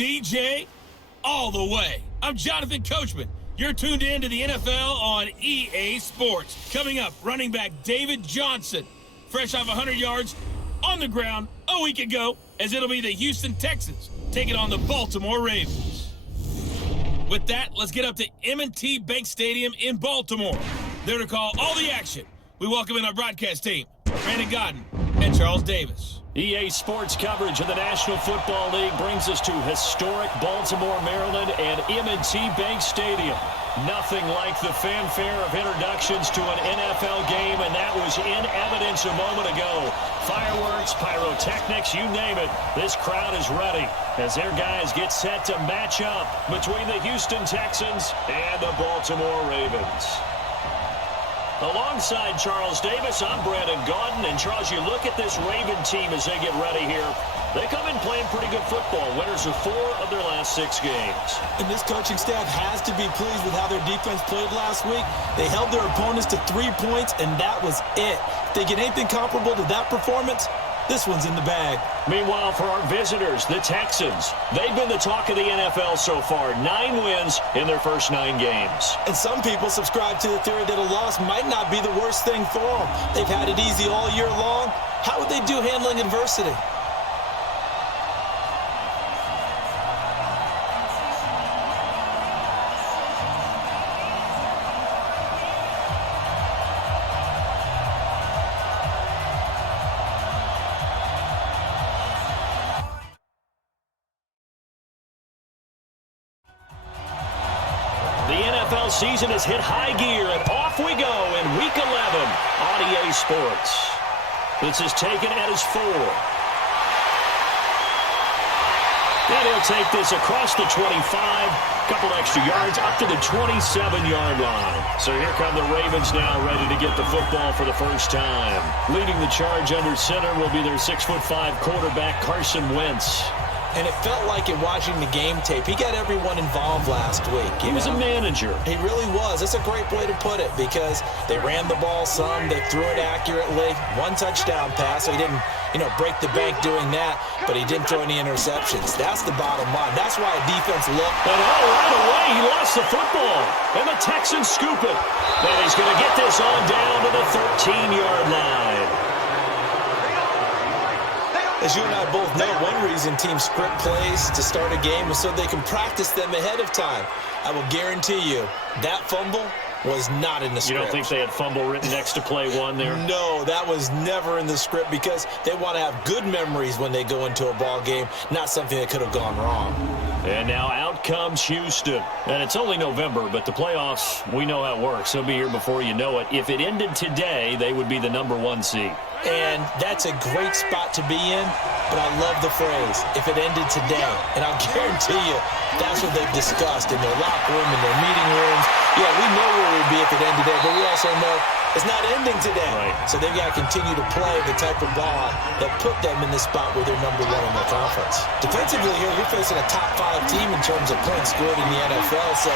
DJ all the way. I'm Jonathan Coachman. You're tuned in to the NFL on EA Sports. Coming up, running back David Johnson, fresh off 100 yards on the ground a week ago, as it'll be the Houston Texans taking on the Baltimore Ravens. With that, let's get up to M&T Bank Stadium in Baltimore. There to call all the action, we welcome in our broadcast team, Brandon Godden and Charles Davis. EA Sports coverage of the National Football League brings us to historic Baltimore, Maryland, and M&T Bank Stadium. Nothing like the fanfare of introductions to an NFL game, and that was in evidence a moment ago. Fireworks, pyrotechnics, you name it. This crowd is ready as their guys get set to match up between the Houston Texans and the Baltimore Ravens. Alongside Charles Davis, I'm Brandon Gaudin. And Charles, you look at this Raven team as they get ready here. They come in playing pretty good football. Winners of 4 of their last 6 games. And this coaching staff has to be pleased with how their defense played last week. They held their opponents to 3 points, and that was it. If they get anything comparable to that performance, this one's in the bag. Meanwhile, for our visitors, the Texans, they've been the talk of the NFL so far. 9 wins in their first 9 games. And some people subscribe to the theory that a loss might not be the worst thing for them. They've had it easy all year long. How would they do handling adversity? Season has hit high gear, and off we go in Week 11 on EA Sports. This is taken at his 4. And he'll take this across the 25, couple extra yards, up to the 27-yard line. So here come the Ravens now, ready to get the football for the first time. Leading the charge under center will be their 6'5" quarterback, Carson Wentz. And it felt like in watching the game tape, he got everyone involved last week. He was a manager. He really was. That's a great way to put it because they ran the ball some, they threw it accurately. 1 touchdown pass, so he didn't, break the bank doing that, but he didn't throw any interceptions. That's the bottom line. That's why a defense looked. And right away, he lost the football. And the Texans scoop it. And he's going to get this on down to the 13-yard line. As you and I both know, one reason teams script plays to start a game is so they can practice them ahead of time. I will guarantee you that fumble was not in the script. You don't think they had fumble written next to play 1 there? No, that was never in the script because they want to have good memories when they go into a ball game, not something that could have gone wrong. And now out comes Houston. And it's only November, but the playoffs, we know how it works. They'll be here before you know it. If it ended today, they would be the number 1 seed. And that's a great spot to be in, but I love the phrase, if it ended today. And I'll guarantee you, that's what they've discussed in their locker room, in their meeting rooms. Yeah, we know where we'd be if it ended today, but we also know it's not ending today. Right. So they've got to continue to play the type of ball that put them in the spot where they're number 1 in their conference. Defensively here, you're facing a top 5 team in terms of points scored in the NFL. So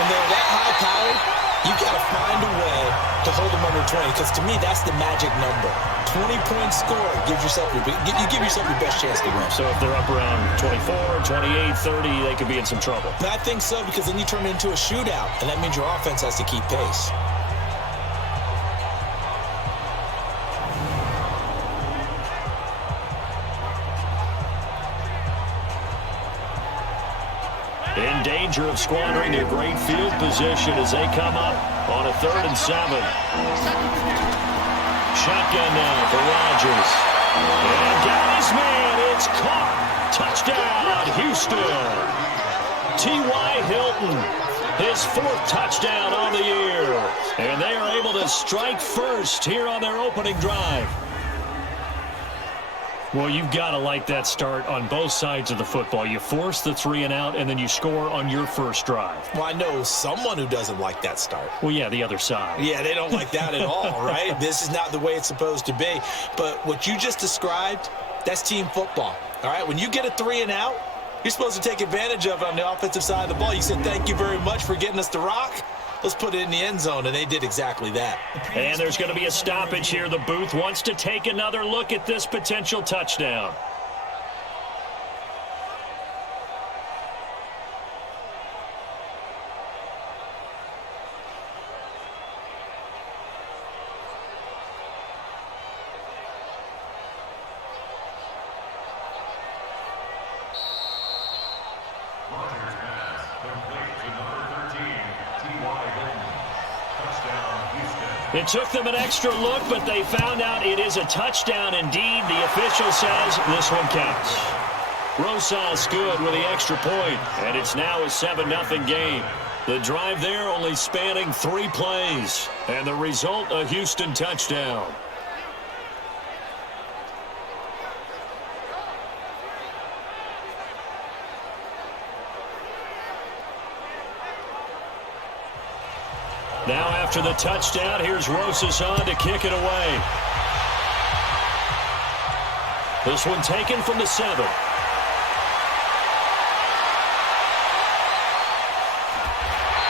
when they're that high-powered, you got to find a way to hold them under 20, because to me, that's the magic number. 20 points scored gives yourself you give yourself your best chance to win. So if they're up around 24, 28, 30, they could be in some trouble. And I think so, because then you turn it into a shootout, and that means your offense has to keep pace. In danger of squandering their great field position as they come up on a 3rd and 7. Shotgun now for Rodgers. And down his man, it's caught. Touchdown, Houston. T.Y. Hilton, his 4th touchdown on the year. And they are able to strike first here on their opening drive. Well, you've got to like that start on both sides of the football. You force the 3 and out, and then you score on your first drive. Well, I know someone who doesn't like that start. Well, yeah, the other side. Yeah, they don't like that at all, right? This is not the way it's supposed to be. But what you just described, that's team football, all right? When you get a 3 and out, you're supposed to take advantage of it on the offensive side of the ball. You said, thank you very much for getting us the rock. Let's put it in the end zone, and they did exactly that. And there's going to be a stoppage here. The booth wants to take another look at this potential touchdown. It took them an extra look, but they found out it is a touchdown indeed. The official says this one counts. Rosas good with the extra point, and it's now a 7-0 game. The drive there only spanning 3 plays, and the result, a Houston touchdown. Now after the touchdown, here's Rosas on to kick it away. This one taken from the 7.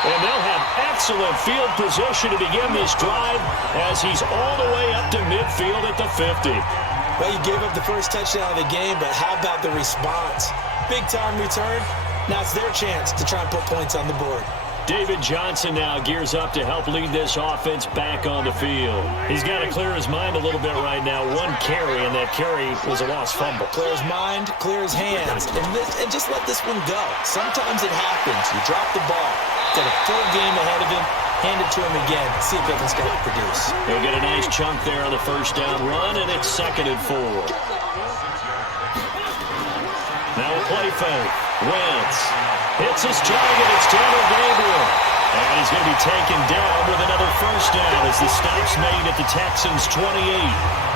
And they'll have excellent field position to begin this drive as he's all the way up to midfield at the 50. Well, you gave up the first touchdown of the game, but how about the response? Big-time return. Now it's their chance to try and put points on the board. David Johnson now gears up to help lead this offense back on the field. He's got to clear his mind a little bit right now. 1 carry, and that carry was a lost fumble. Clear his mind, clear his hands, and just let this one go. Sometimes it happens. You drop the ball. Got a full game ahead of him. Hand it to him again. See if they can start to produce. He'll get a nice chunk there on the first down run, and it's 2nd and 4. Now a play fake. Wentz hits his target. It's Taylor Gabriel. And he's going to be taken down with another first down as the stop's made at the Texans' 28.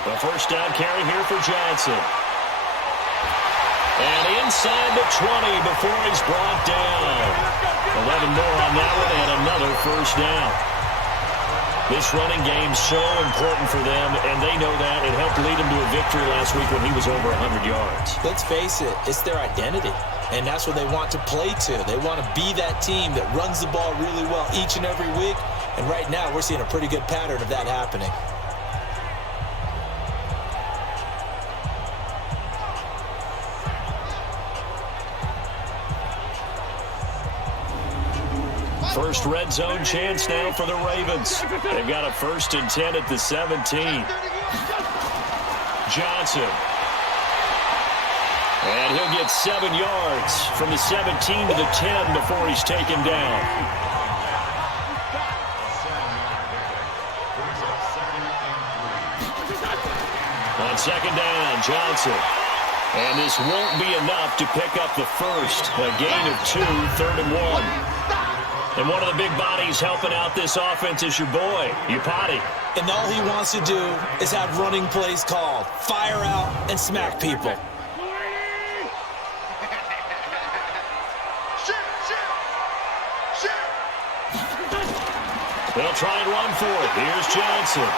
The first down carry here for Johnson. And inside the 20 before he's brought down. 11 more on that one and another first down. This running game's so important for them, and they know that. It helped lead him to a victory last week when he was over 100 yards. Let's face it, it's their identity, and that's what they want to play to. They want to be that team that runs the ball really well each and every week, and right now we're seeing a pretty good pattern of that happening. First red zone chance now for the Ravens. They've got a 1st and 10 at the 17. Johnson. And he'll get 7 yards from the 17 to the 10 before he's taken down. On 2nd down, Johnson. And this won't be enough to pick up the first. A gain of 2, 3rd and 1. And one of the big bodies helping out this offense is your boy, Upati. And all he wants to do is have running plays called. Fire out and smack people. They'll try and run for it. Here's Johnson.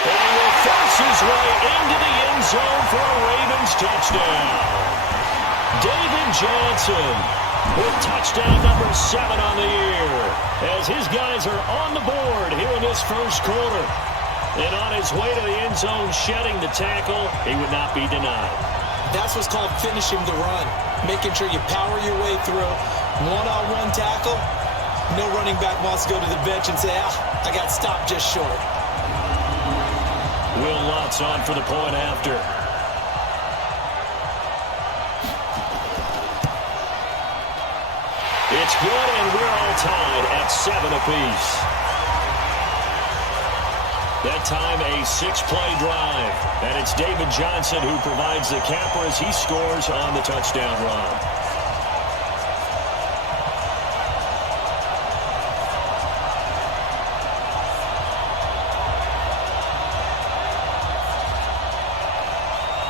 And he will force his way into the end zone for a Ravens touchdown. David Johnson with touchdown number 7 on the year, as his guys are on the board here in this first quarter. And on his way to the end zone, shedding the tackle, he would not be denied. That's what's called finishing the run, making sure you power your way through. One-on-one tackle, no running back wants to go to the bench and say, I got stopped just short. Will Lutz on for the point after. It's good, and we're all tied at 7 apiece. That time, a 6-play drive. And it's David Johnson who provides the capper as he scores on the touchdown run.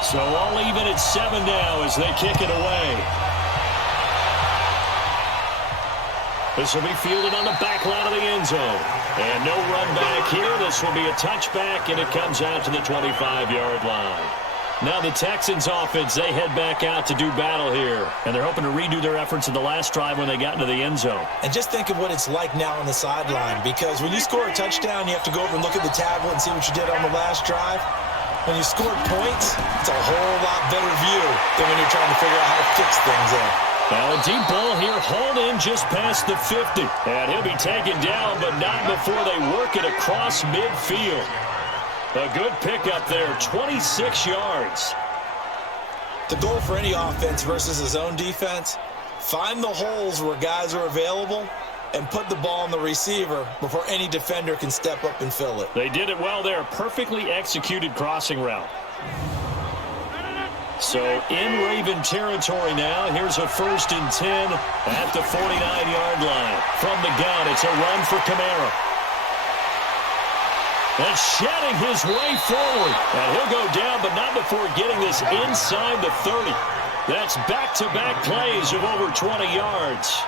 So all even at 7 now as they kick it away. This will be fielded on the back line of the end zone. And no run back here. This will be a touchback, and it comes out to the 25-yard line. Now the Texans offense, they head back out to do battle here. And they're hoping to redo their efforts in the last drive when they got into the end zone. And just think of what it's like now on the sideline, because when you score a touchdown, you have to go over and look at the tablet and see what you did on the last drive. When you scored points, it's a whole lot better view than when you're trying to figure out how to fix things there. Now a deep ball here, hauled in just past the 50. And he'll be taken down, but not before they work it across midfield. A good pickup there, 26 yards. The goal for any offense versus his own defense, find the holes where guys are available and put the ball on the receiver before any defender can step up and fill it. They did it well there, perfectly executed crossing route. So in Raven territory now, here's a 1st and 10 at the 49-yard line. From the gun, it's a run for Kamara. And shedding his way forward. And he'll go down, but not before getting this inside the 30. That's back-to-back plays of over 20 yards.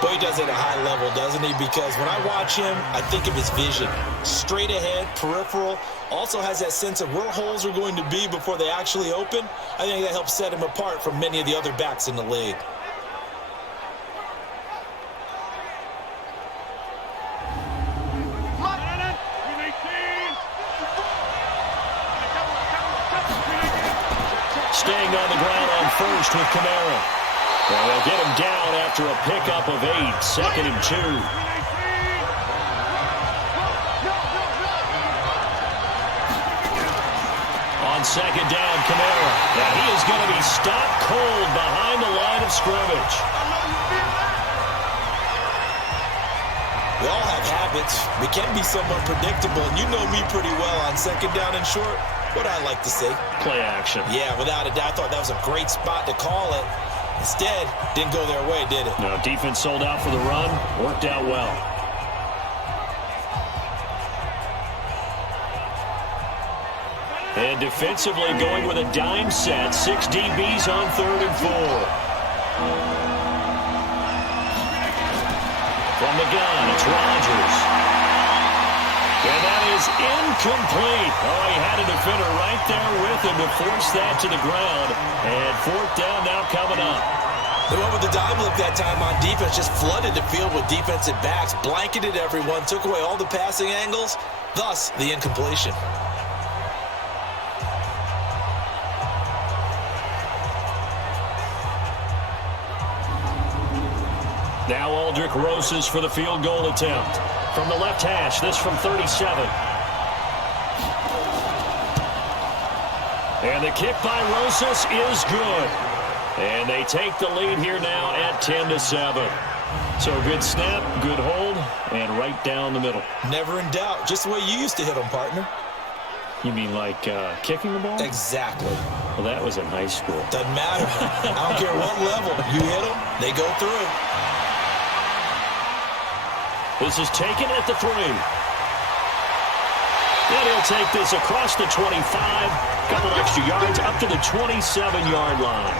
But he does it at a high level, doesn't he? Because when I watch him, I think of his vision. Straight ahead, peripheral. Also has that sense of where holes are going to be before they actually open. I think that helps set him apart from many of the other backs in the league. Staying on the ground on first with Kamara. And they'll get him down after a pickup of 8, 2nd and 2. On 2nd down, Kamara. Now he is going to be stopped cold behind the line of scrimmage. We all have habits. We can be somewhat predictable, and you know me pretty well on 2nd down and short. What I like to see. Play action. Yeah, without a doubt. I thought that was a great spot to call it. Instead, didn't go their way, did it? No, defense sold out for the run. Worked out well. And defensively going with a dime set. 6 DBs on 3rd and 4. From the gun, it's Rodgers. And that is incomplete. Oh, he had a defender right there with him to force that to the ground. And 4th down now coming up. They went with the dime look that time on defense, just flooded the field with defensive backs, blanketed everyone, took away all the passing angles, thus the incompletion. Now Aldrick Rosas for the field goal attempt. From the left hash, this from 37. And the kick by Rosas is good. And they take the lead here now at 10-7. So good snap, good hold, and right down the middle. Never in doubt. Just the way you used to hit them, partner. You mean like kicking the ball? Exactly. Well, that was in high school. Doesn't matter. I don't care what level. You hit them, they go through. This is taken at the 3. And he'll take this across the 25. Couple extra yards up to the 27-yard line.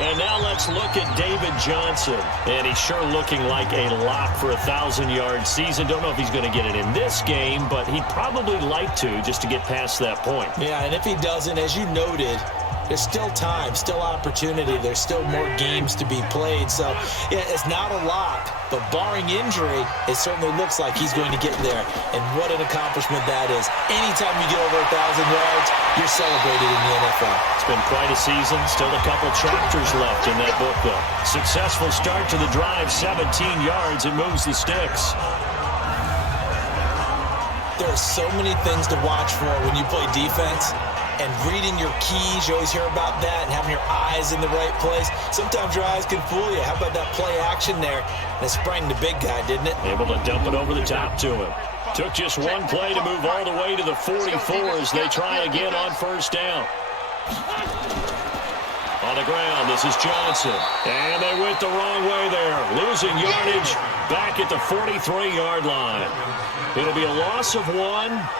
And now let's look at David Johnson. And he's sure looking like a lock for a 1,000-yard season. Don't know if he's going to get it in this game, but he'd probably like to just to get past that point. Yeah, and if he doesn't, as you noted, there's still time, still opportunity. There's still more games to be played. So, yeah, it's not a lock, but barring injury, it certainly looks like he's going to get there. And what an accomplishment that is. Anytime you get over 1,000 yards, you're celebrated in the NFL. It's been quite a season. Still a couple chapters left in that book, though. Successful start to the drive, 17 yards. It moves the sticks. There are so many things to watch for when you play defense. And reading your keys, you always hear about that, and having your eyes in the right place. Sometimes your eyes can fool you. How about that play action there? And it sprang the big guy, didn't it? Able to dump it over the top to him. Took just one play to move all the way to the 44 as they try again on 1st down. On the ground, this is Johnson. And they went the wrong way there. Losing yardage back at the 43-yard line. It'll be a loss of 1,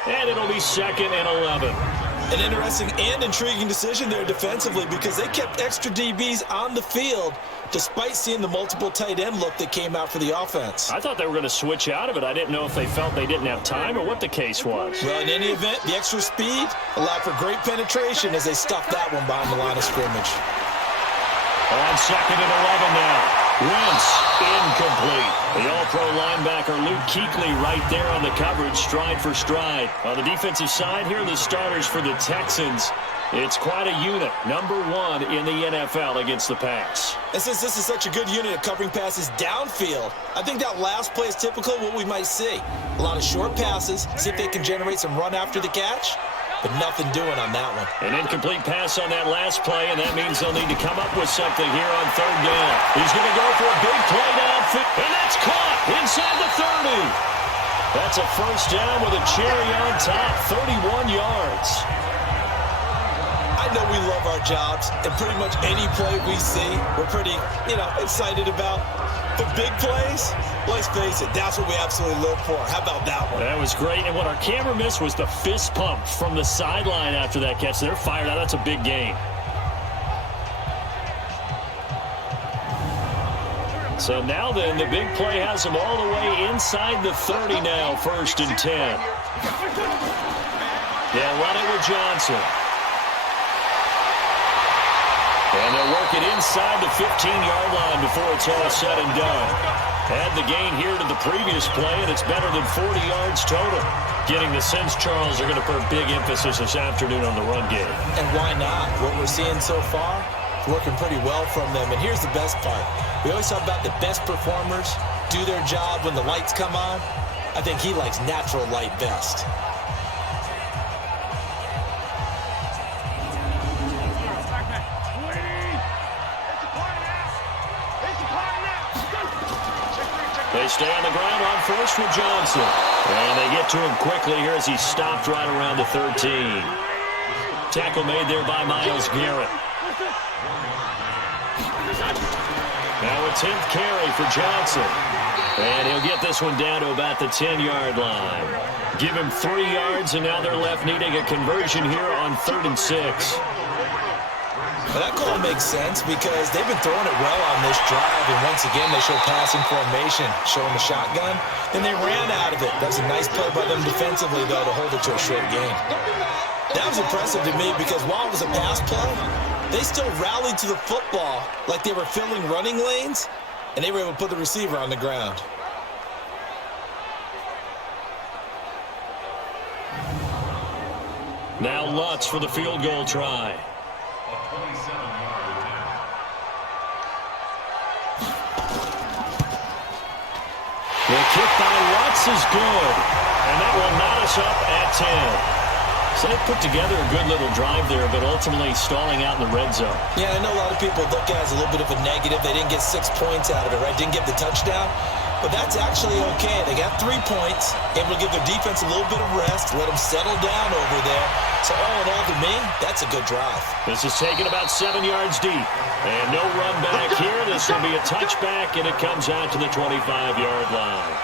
and it'll be 2nd and 11. An interesting and intriguing decision there defensively because they kept extra DBs on the field despite seeing the multiple tight end look that came out for the offense. I thought they were going to switch out of it. I didn't know if they felt they didn't have time or what the case was. Well, in any event, the extra speed allowed for great penetration as they stuffed that one behind the line of scrimmage. On 2nd and 11 now. Wentz, incomplete. The all-pro linebacker Luke Kuechly right there on the coverage, stride for stride. On the defensive side, here are the starters for the Texans. It's quite a unit, number 1 in the NFL against the pass. And since this is such a good unit of covering passes downfield, I think that last play is typical of what we might see. A lot of short passes, see if they can generate some run after the catch. But nothing doing on that one. An incomplete pass on that last play, and that means they'll need to come up with something here on 3rd down. He's going to go for a big play downfield, and that's caught inside the 30. That's a 1st down with a cherry on top, 31 yards. I know we love our jobs, and pretty much any play we see, we're pretty, excited about. But big plays, let's face it, that's what we absolutely live for. How about that one? That was great, and what our camera missed was the fist pump from the sideline after that catch. They're fired out. That's a big gain. So now then, the big play has them all the way inside the 30 now, 1st and 10. They'll run it with Johnson. And they'll work it inside the 15-yard line before it's all said and done. Add the gain here to the previous play, and it's better than 40 yards total. Getting the sense, Charles, are going to put a big emphasis this afternoon on the run game. And why not? What we're seeing so far, working pretty well from them. And here's the best part. We always talk about the best performers do their job when the lights come on. I think he likes natural light best. They stay on the ground on 1st with Johnson. And they get to him quickly here as he stopped right around the 13. Tackle made there by Myles Garrett. Now a 10th carry for Johnson. And he'll get this one down to about the 10-yard line. Give him 3 yards, and now they're left needing a conversion here on 3rd and 6. Well, that call makes sense because they've been throwing it well on this drive, and once again they show passing formation, showing the shotgun, and they ran out of it. That was a nice play by them defensively, though, to hold it to a short gain. That was impressive to me because while it was a pass play, they still rallied to the football like they were filling running lanes, and they were able to put the receiver on the ground. Now Lutz for the field goal try. The kick by Lutz is good, and that will knot us up at 10. So they put together a good little drive there, but ultimately stalling out in the red zone. Yeah, I know a lot of people look at it as a little bit of a negative. They didn't get 6 points out of it, right? Didn't get the touchdown. But that's actually okay. They got 3 points, able to give their defense a little bit of rest, let them settle down over there. So all in all, to me, that's a good drive. This is taken about 7 yards deep. And no run back here. This will be a touchback, and it comes out to the 25-yard line.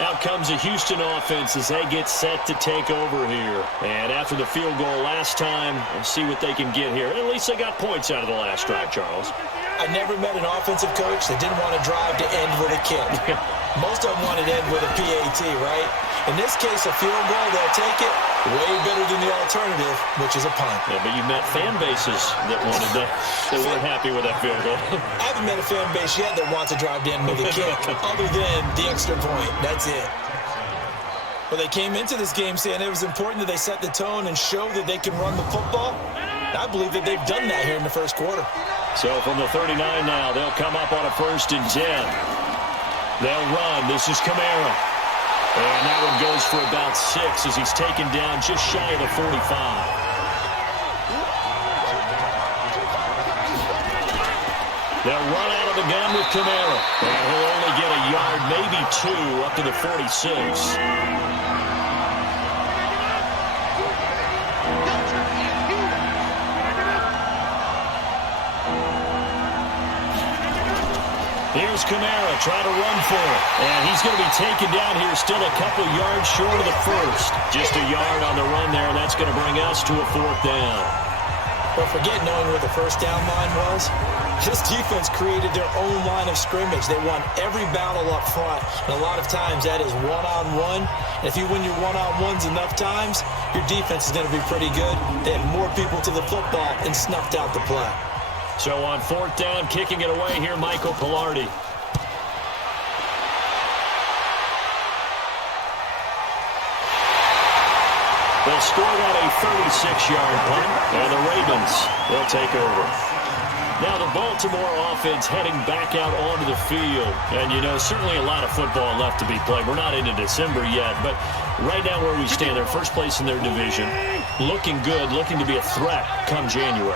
Out comes the Houston offense as they get set to take over here. And after the field goal last time, let's see what they can get here. At least they got points out of the last drive, Charles. I never met an offensive coach that didn't want to drive to end with a kick. Most of them wanted to end with a PAT, right? In this case, a field goal, they'll take it. Way better than the alternative, which is a punt. Yeah, but you met fan bases that wanted that. They weren't happy with that field goal. I haven't met a fan base yet that wants to drive to end with a kick, other than the extra point. That's it. Well, they came into this game saying it was important that they set the tone and show that they can run the football. I believe that they've done that here in the first quarter. So from the 39 now, they'll come up on a 1st and 10. They'll run. This is Kamara. And that one goes for about 6 as he's taken down just shy of the 45. They'll run out of the gun with Kamara. And he'll only get a yard, maybe 2, up to the 46. Here's Kamara trying to run for it. And he's going to be taken down here, still a couple yards short of the first. Just a yard on the run there, and that's going to bring us to a 4th down. But forget knowing where the first down line was. This defense created their own line of scrimmage. They won every battle up front, and a lot of times that is one-on-one. And if you win your one-on-ones enough times, your defense is going to be pretty good. They had more people to the football and snuffed out the play. So on 4th down, kicking it away here, Michael Pilardi. They'll score that a 36-yard punt, and the Ravens, they'll take over. Now the Baltimore offense heading back out onto the field. And, you know, certainly a lot of football left to be played. We're not into December yet, but right now where we stand, they're first place in their division. Looking good, looking to be a threat come January.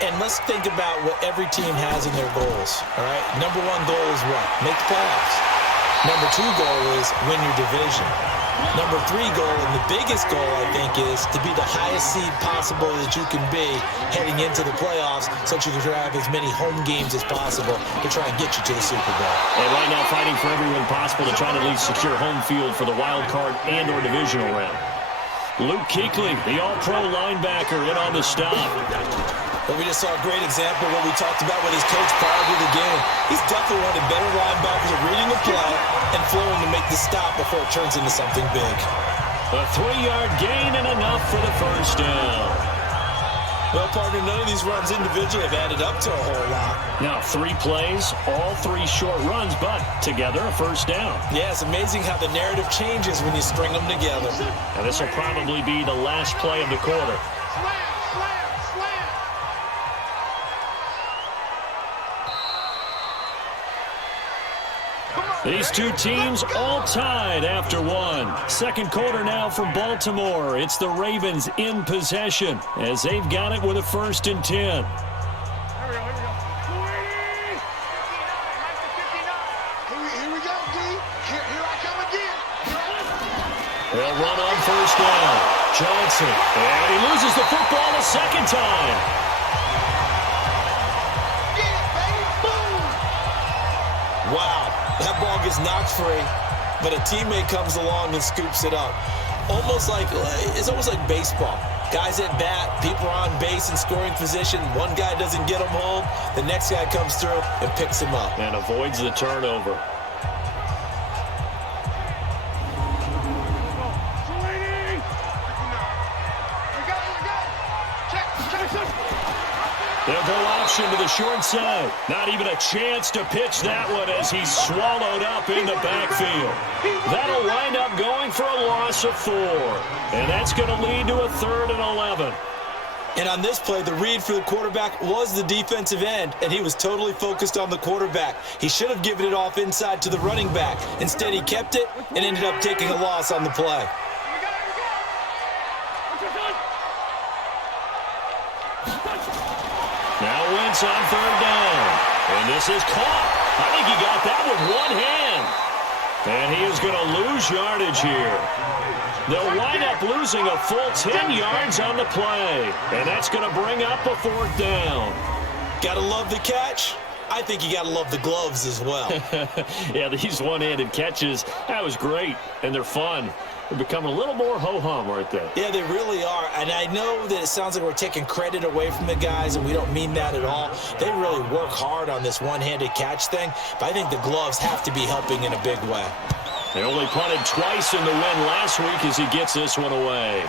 And let's think about what every team has in their goals, all right? Number 1 goal is what? Make the playoffs. Number 2 goal is win your division. Number 3 goal, and the biggest goal, I think, is to be the highest seed possible that you can be heading into the playoffs so that you can have as many home games as possible to try and get you to the Super Bowl. And right now fighting for every win possible to try to at least secure home field for the wild card and or divisional round. Luke Kuechly, the all-pro linebacker, in on the stop. But we just saw a great example of what we talked about with his coach prior to the game. He's definitely one of the better linebackers at reading the play and flowing to make the stop before it turns into something big. A 3-yard gain and enough for the first down. Well, partner, none of these runs individually have added up to a whole lot. Now 3 plays, all 3 short runs, but together a first down. Yeah, it's amazing how the narrative changes when you string them together. And this will probably be the last play of the quarter. These two teams all tied after 1. Second quarter now from Baltimore. It's the Ravens in possession as they've got it with a 1st and 10. Here we go. Here we go, D. Here I come again. They'll run on 1st down. Johnson. And he loses the football a 2nd time. Get it, baby. Boom. Wow. That ball gets knocked free, but a teammate comes along and scoops it up. It's almost like baseball. Guys at bat, people are on base in scoring position. One guy doesn't get him home. The next guy comes through and picks him up. And avoids the turnover. They'll go option to the short side. Not even a chance to pitch that one as he's swallowed up in the backfield. That'll wind up going for a loss of 4. And that's going to lead to a 3rd and 11. And on this play, the read for the quarterback was the defensive end, and he was totally focused on the quarterback. He should have given it off inside to the running back. Instead, he kept it and ended up taking a loss on the play. Now Wentz on 3rd down. And this is caught. I think he got that with one hand. And he is going to lose yardage here. They'll wind up losing a full 10 yards on the play. And that's going to bring up a 4th down. Gotta love the catch. I think you gotta love the gloves as well. Yeah, these one-handed catches, that was great. And they're fun. They're becoming a little more ho-hum right there. Yeah, they really are. And I know that it sounds like we're taking credit away from the guys, and we don't mean that at all. They really work hard on this one-handed catch thing, but I think the gloves have to be helping in a big way. They only punted twice in the win last week as he gets this one away.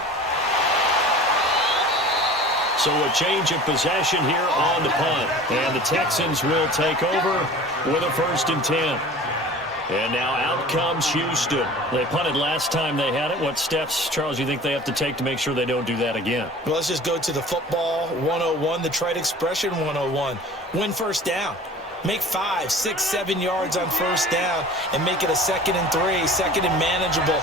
So a change of possession here on the punt. And the Texans will take over with a 1st and 10. And now out comes Houston. They punted last time they had it. What steps, Charles, you think they have to take to make sure they don't do that again? Well, let's just go to the football 101, the trite expression 101. Win 1st down. Make 5, 6, 7 yards on 1st down and make it a 2nd and 3, 2nd and manageable.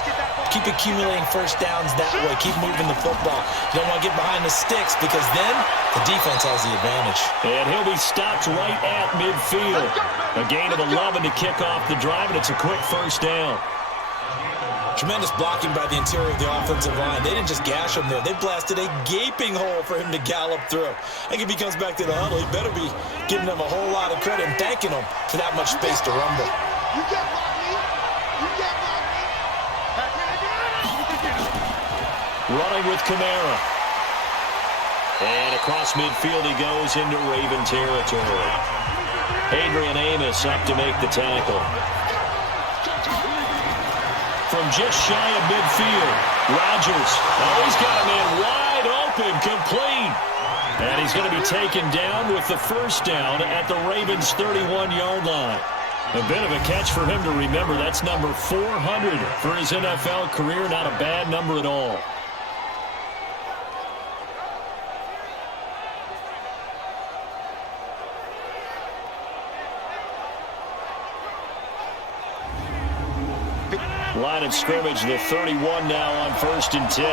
Keep accumulating 1st downs that way. Keep moving the football. You don't want to get behind the sticks because then the defense has the advantage. And he'll be stopped right at midfield. A gain of 11 to kick off the drive, and it's a quick 1st down. Tremendous blocking by the interior of the offensive line. They didn't just gash him there. They blasted a gaping hole for him to gallop through. I think if he comes back to the huddle, he better be giving them a whole lot of credit and thanking them for that much space to rumble. You can't block me. You can't block me. Running with Kamara. And across midfield he goes into Raven territory. Adrian Amos up to make the tackle. From just shy of midfield, Rodgers. Oh, he's got a man wide open, complete. And he's going to be taken down with the first down at the Ravens' 31-yard line. A bit of a catch for him to remember. That's number 400 for his NFL career. Not a bad number at all. Line of scrimmage, the 31 now on 1st and 10.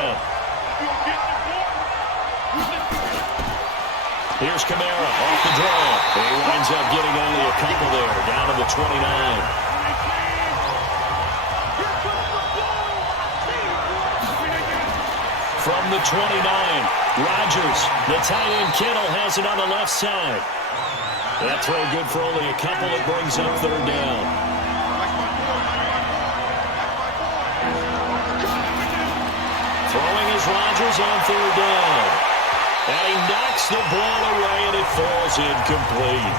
Here's Kamara off the draw. He winds up getting only a couple there, down to the 29. From the 29, Rodgers. The tight end Kittle has it on the left side. That throw good for only a couple. It brings up 3rd down. Throwing is Rodgers on 3rd down. And he knocks the ball away, and it falls incomplete.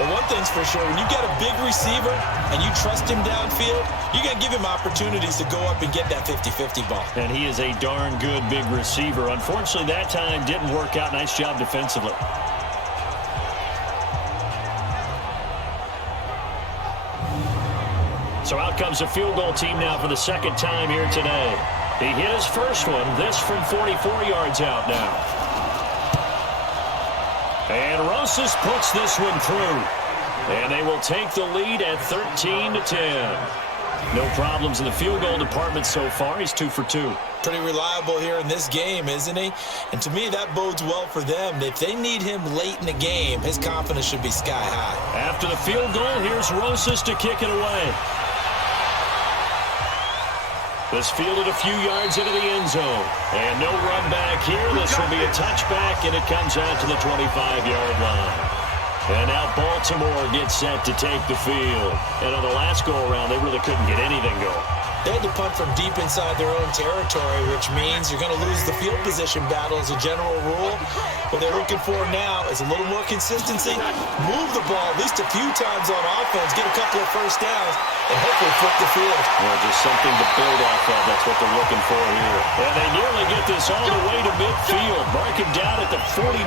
But one thing's for sure, when you get a big receiver and you trust him downfield, you got to give him opportunities to go up and get that 50-50 ball. And he is a darn good big receiver. Unfortunately, that time didn't work out. Nice job defensively. So out comes a field goal team now for the second time here today. He hit his first one, this from 44 yards out now. And Rosas puts this one through. And they will take the lead at 13-10. No problems in the field goal department so far. He's 2 for 2. Pretty reliable here in this game, isn't he? And to me, that bodes well for them. If they need him late in the game, his confidence should be sky high. After the field goal, here's Rosas to kick it away. This fielded a few yards into the end zone. And no run back here. This will be a touchback, and it comes out to the 25-yard line. And now Baltimore gets set to take the field. And on the last go-around, they really couldn't get anything going. They had to punt from deep inside their own territory, which means you're going to lose the field position battle as a general rule. What they're looking for now is a little more consistency, move the ball at least a few times on offense, get a couple of first downs, and hopefully flip the field. Well, just something to build off of. That's what they're looking for here. And they nearly get this all the way to midfield. Mark him down at the 49.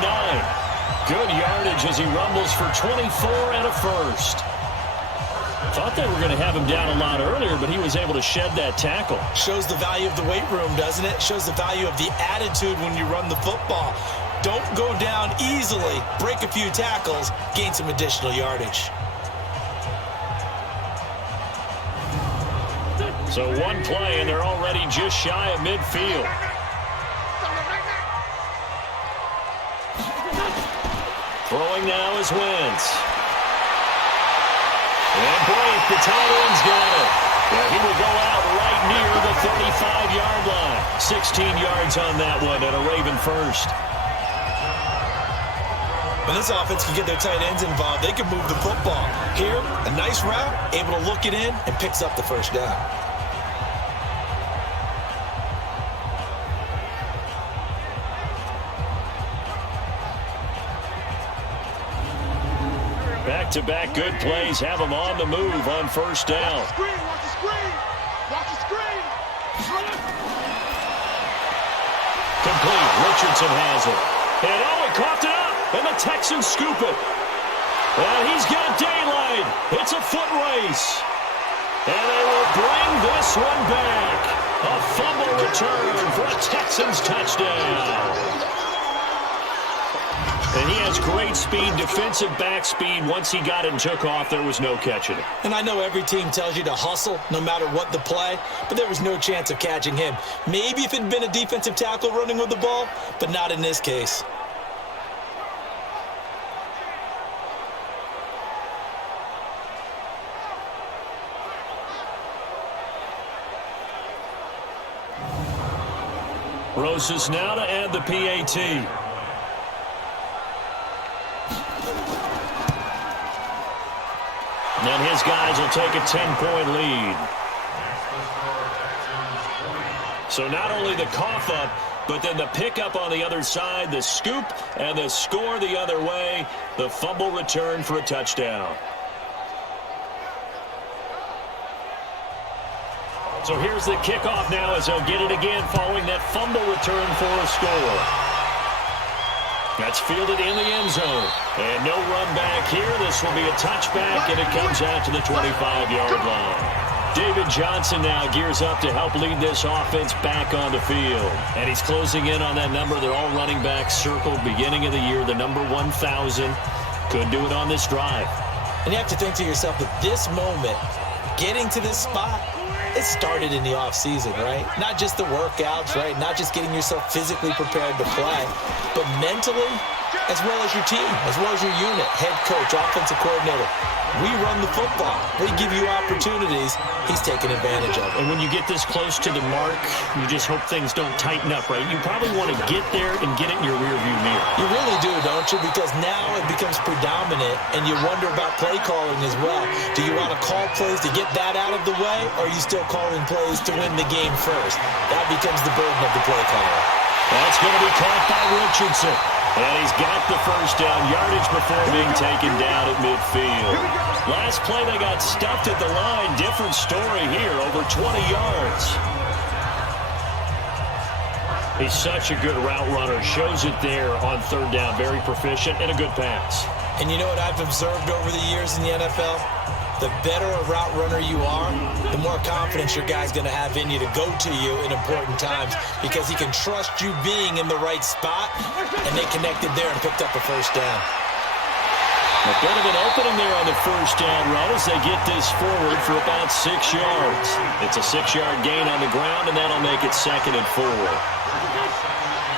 Good yardage as he rumbles for 24 and a first. Thought they were going to have him down a lot earlier, but he was able to shed that tackle. Shows the value of the weight room, doesn't it? Shows the value of the attitude when you run the football. Don't go down easily. Break a few tackles. Gain some additional yardage. So one play, and they're already just shy of midfield. Throwing now is Wentz. And Blake, the tight end's got it. Yeah, he will go out right near the 35-yard line. 16 yards on that one and a Raven first. When this offense can get their tight ends involved, they can move the football. Here, a nice route, able to look it in, and picks up the first down. Back-to-back good plays have them on the move on first down. Watch the screen, watch the screen, watch the screen. Complete. Richardson has it. And he coughed it up, and the Texans scoop it. And he's got daylight. It's a foot race. And they will bring this one back. A fumble return for a Texans touchdown. And he has great speed, defensive back speed. Once he got it and took off, there was no catching it. And I know every team tells you to hustle no matter what the play, but there was no chance of catching him. Maybe if it had been a defensive tackle running with the ball, but not in this case. Rosas now to add the PAT. And his guys will take a 10-point lead. So not only the cough up, but then the pickup on the other side, the scoop, and the score the other way. The fumble return for a touchdown. So here's the kickoff now as they'll get it again following that fumble return for a score. That's fielded in the end zone. And no run back here. This will be a touchback, and it comes out to the 25-yard line. David Johnson now gears up to help lead this offense back on the field. And he's closing in on that number that all running backs circled beginning of the year, the number 1,000. Could do it on this drive. And you have to think to yourself that this moment, getting to this spot, it started in the offseason, right? Not just the workouts, right? Not just getting yourself physically prepared to play, but mentally, as well as your team, as well as your unit, head coach, offensive coordinator. We run the football. We give you opportunities. He's taking advantage of it. And when you get this close to the mark, you just hope things don't tighten up, right? You probably want to get there and get it in your rearview mirror. You really do, don't you? Because now it becomes predominant, and you wonder about play calling as well. Do you want to call plays to get that out of the way, or are you still calling plays to win the game first? That becomes the burden of the play caller. That's going to be caught by Richardson. And he's got the first down yardage before being taken down at midfield. Last play, they got stuffed at the line. Different story here, over 20 yards. He's such a good route runner. Shows it there on third down. Very proficient and a good pass. And you know what I've observed over the years in the NFL? The better a route runner you are, the more confidence your guy's going to have in you to go to you in important times because he can trust you being in the right spot, and they connected there and picked up a first down. A bit of an opening there on the first down run as they get this forward for about 6 yards. It's a 6-yard gain on the ground, and that'll make it 2nd and 4.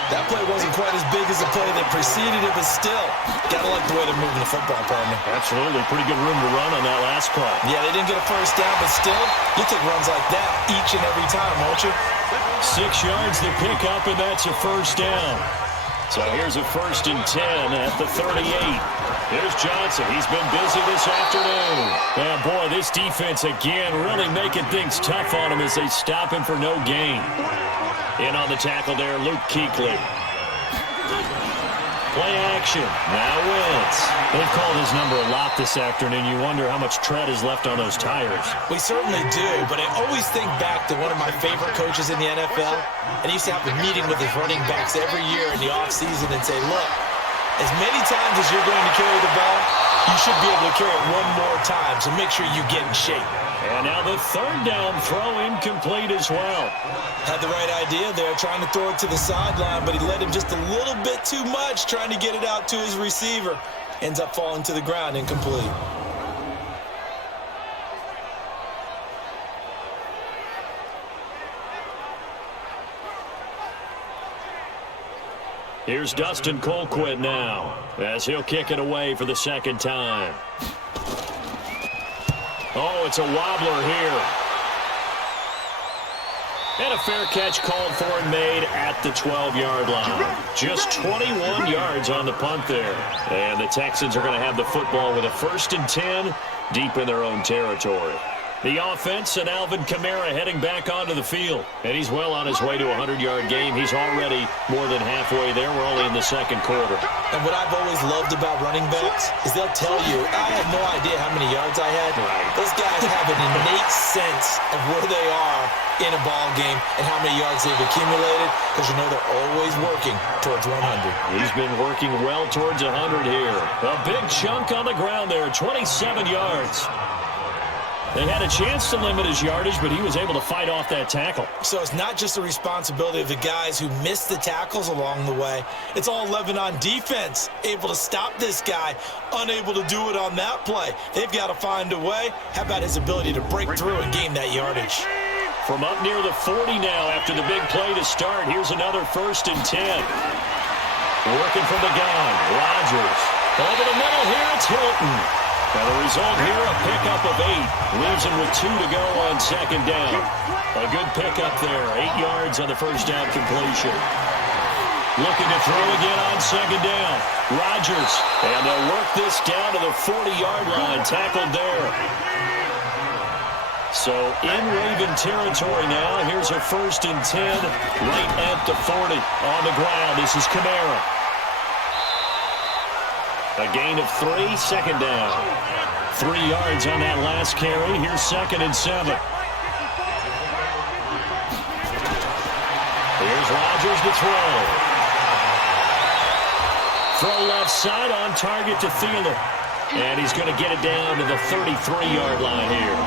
That play wasn't quite as big as the play that preceded it, but still, gotta like the way they're moving the football, partner. Absolutely. Pretty good room to run on that last play. Yeah, they didn't get a first down, but still, you take runs like that each and every time, won't you? 6 yards to pick up, and that's a first down. So here's a 1st and 10 at the 38. Here's Johnson. He's been busy this afternoon. And boy, this defense again really making things tough on him as they stop him for no gain. In on the tackle there, Luke Kuechly. Play action. Now Wentz. They've called his number a lot this afternoon. You wonder how much tread is left on those tires. We certainly do, but I always think back to one of my favorite coaches in the NFL, and he used to have a meeting with his running backs every year in the offseason and say, look, as many times as you're going to carry the ball, you should be able to carry it one more time, so make sure you get in shape. And now the third down throw incomplete as well. Had the right idea there, trying to throw it to the sideline, but he led him just a little bit too much, trying to get it out to his receiver. Ends up falling to the ground, incomplete. Here's Dustin Colquitt now, as he'll kick it away for the second time. Oh, it's a wobbler here. And a fair catch called for and made at the 12-yard line. Just 21 yards on the punt there. And the Texans are going to have the football with a 1st and 10 deep in their own territory. The offense and Alvin Kamara heading back onto the field. And he's well on his way to a 100-yard game. He's already more than halfway there. We're only in the second quarter. And what I've always loved about running backs is they'll tell you, I had no idea how many yards I had. Right. Those guys have an innate sense of where they are in a ball game and how many yards they've accumulated, because you know they're always working towards 100. He's been working well towards 100 here. A big chunk on the ground there, 27 yards. They had a chance to limit his yardage, but he was able to fight off that tackle. So it's not just the responsibility of the guys who missed the tackles along the way. It's all 11 on defense, able to stop this guy, unable to do it on that play. They've got to find a way. How about his ability to break through and gain that yardage? From up near the 40 now after the big play to start, here's another 1st and 10. Working from the gun, Rodgers. Over the middle here, it's Hilton. Now the result here, a pickup of 8. Leaves him with 2 to go on second down. A good pickup there. 8 yards on the first down completion. Looking to throw again on second down. Rodgers. And they'll work this down to the 40-yard line. Tackled there. So in Raven territory now. Here's a 1st and 10 right at the 40. On the ground, this is Kamara. A gain of 3, second down. 3 yards on that last carry. Here's 2nd and 7. Here's Rodgers to throw. Throw left side on target to Thielen. And he's going to get it down to the 33-yard line here.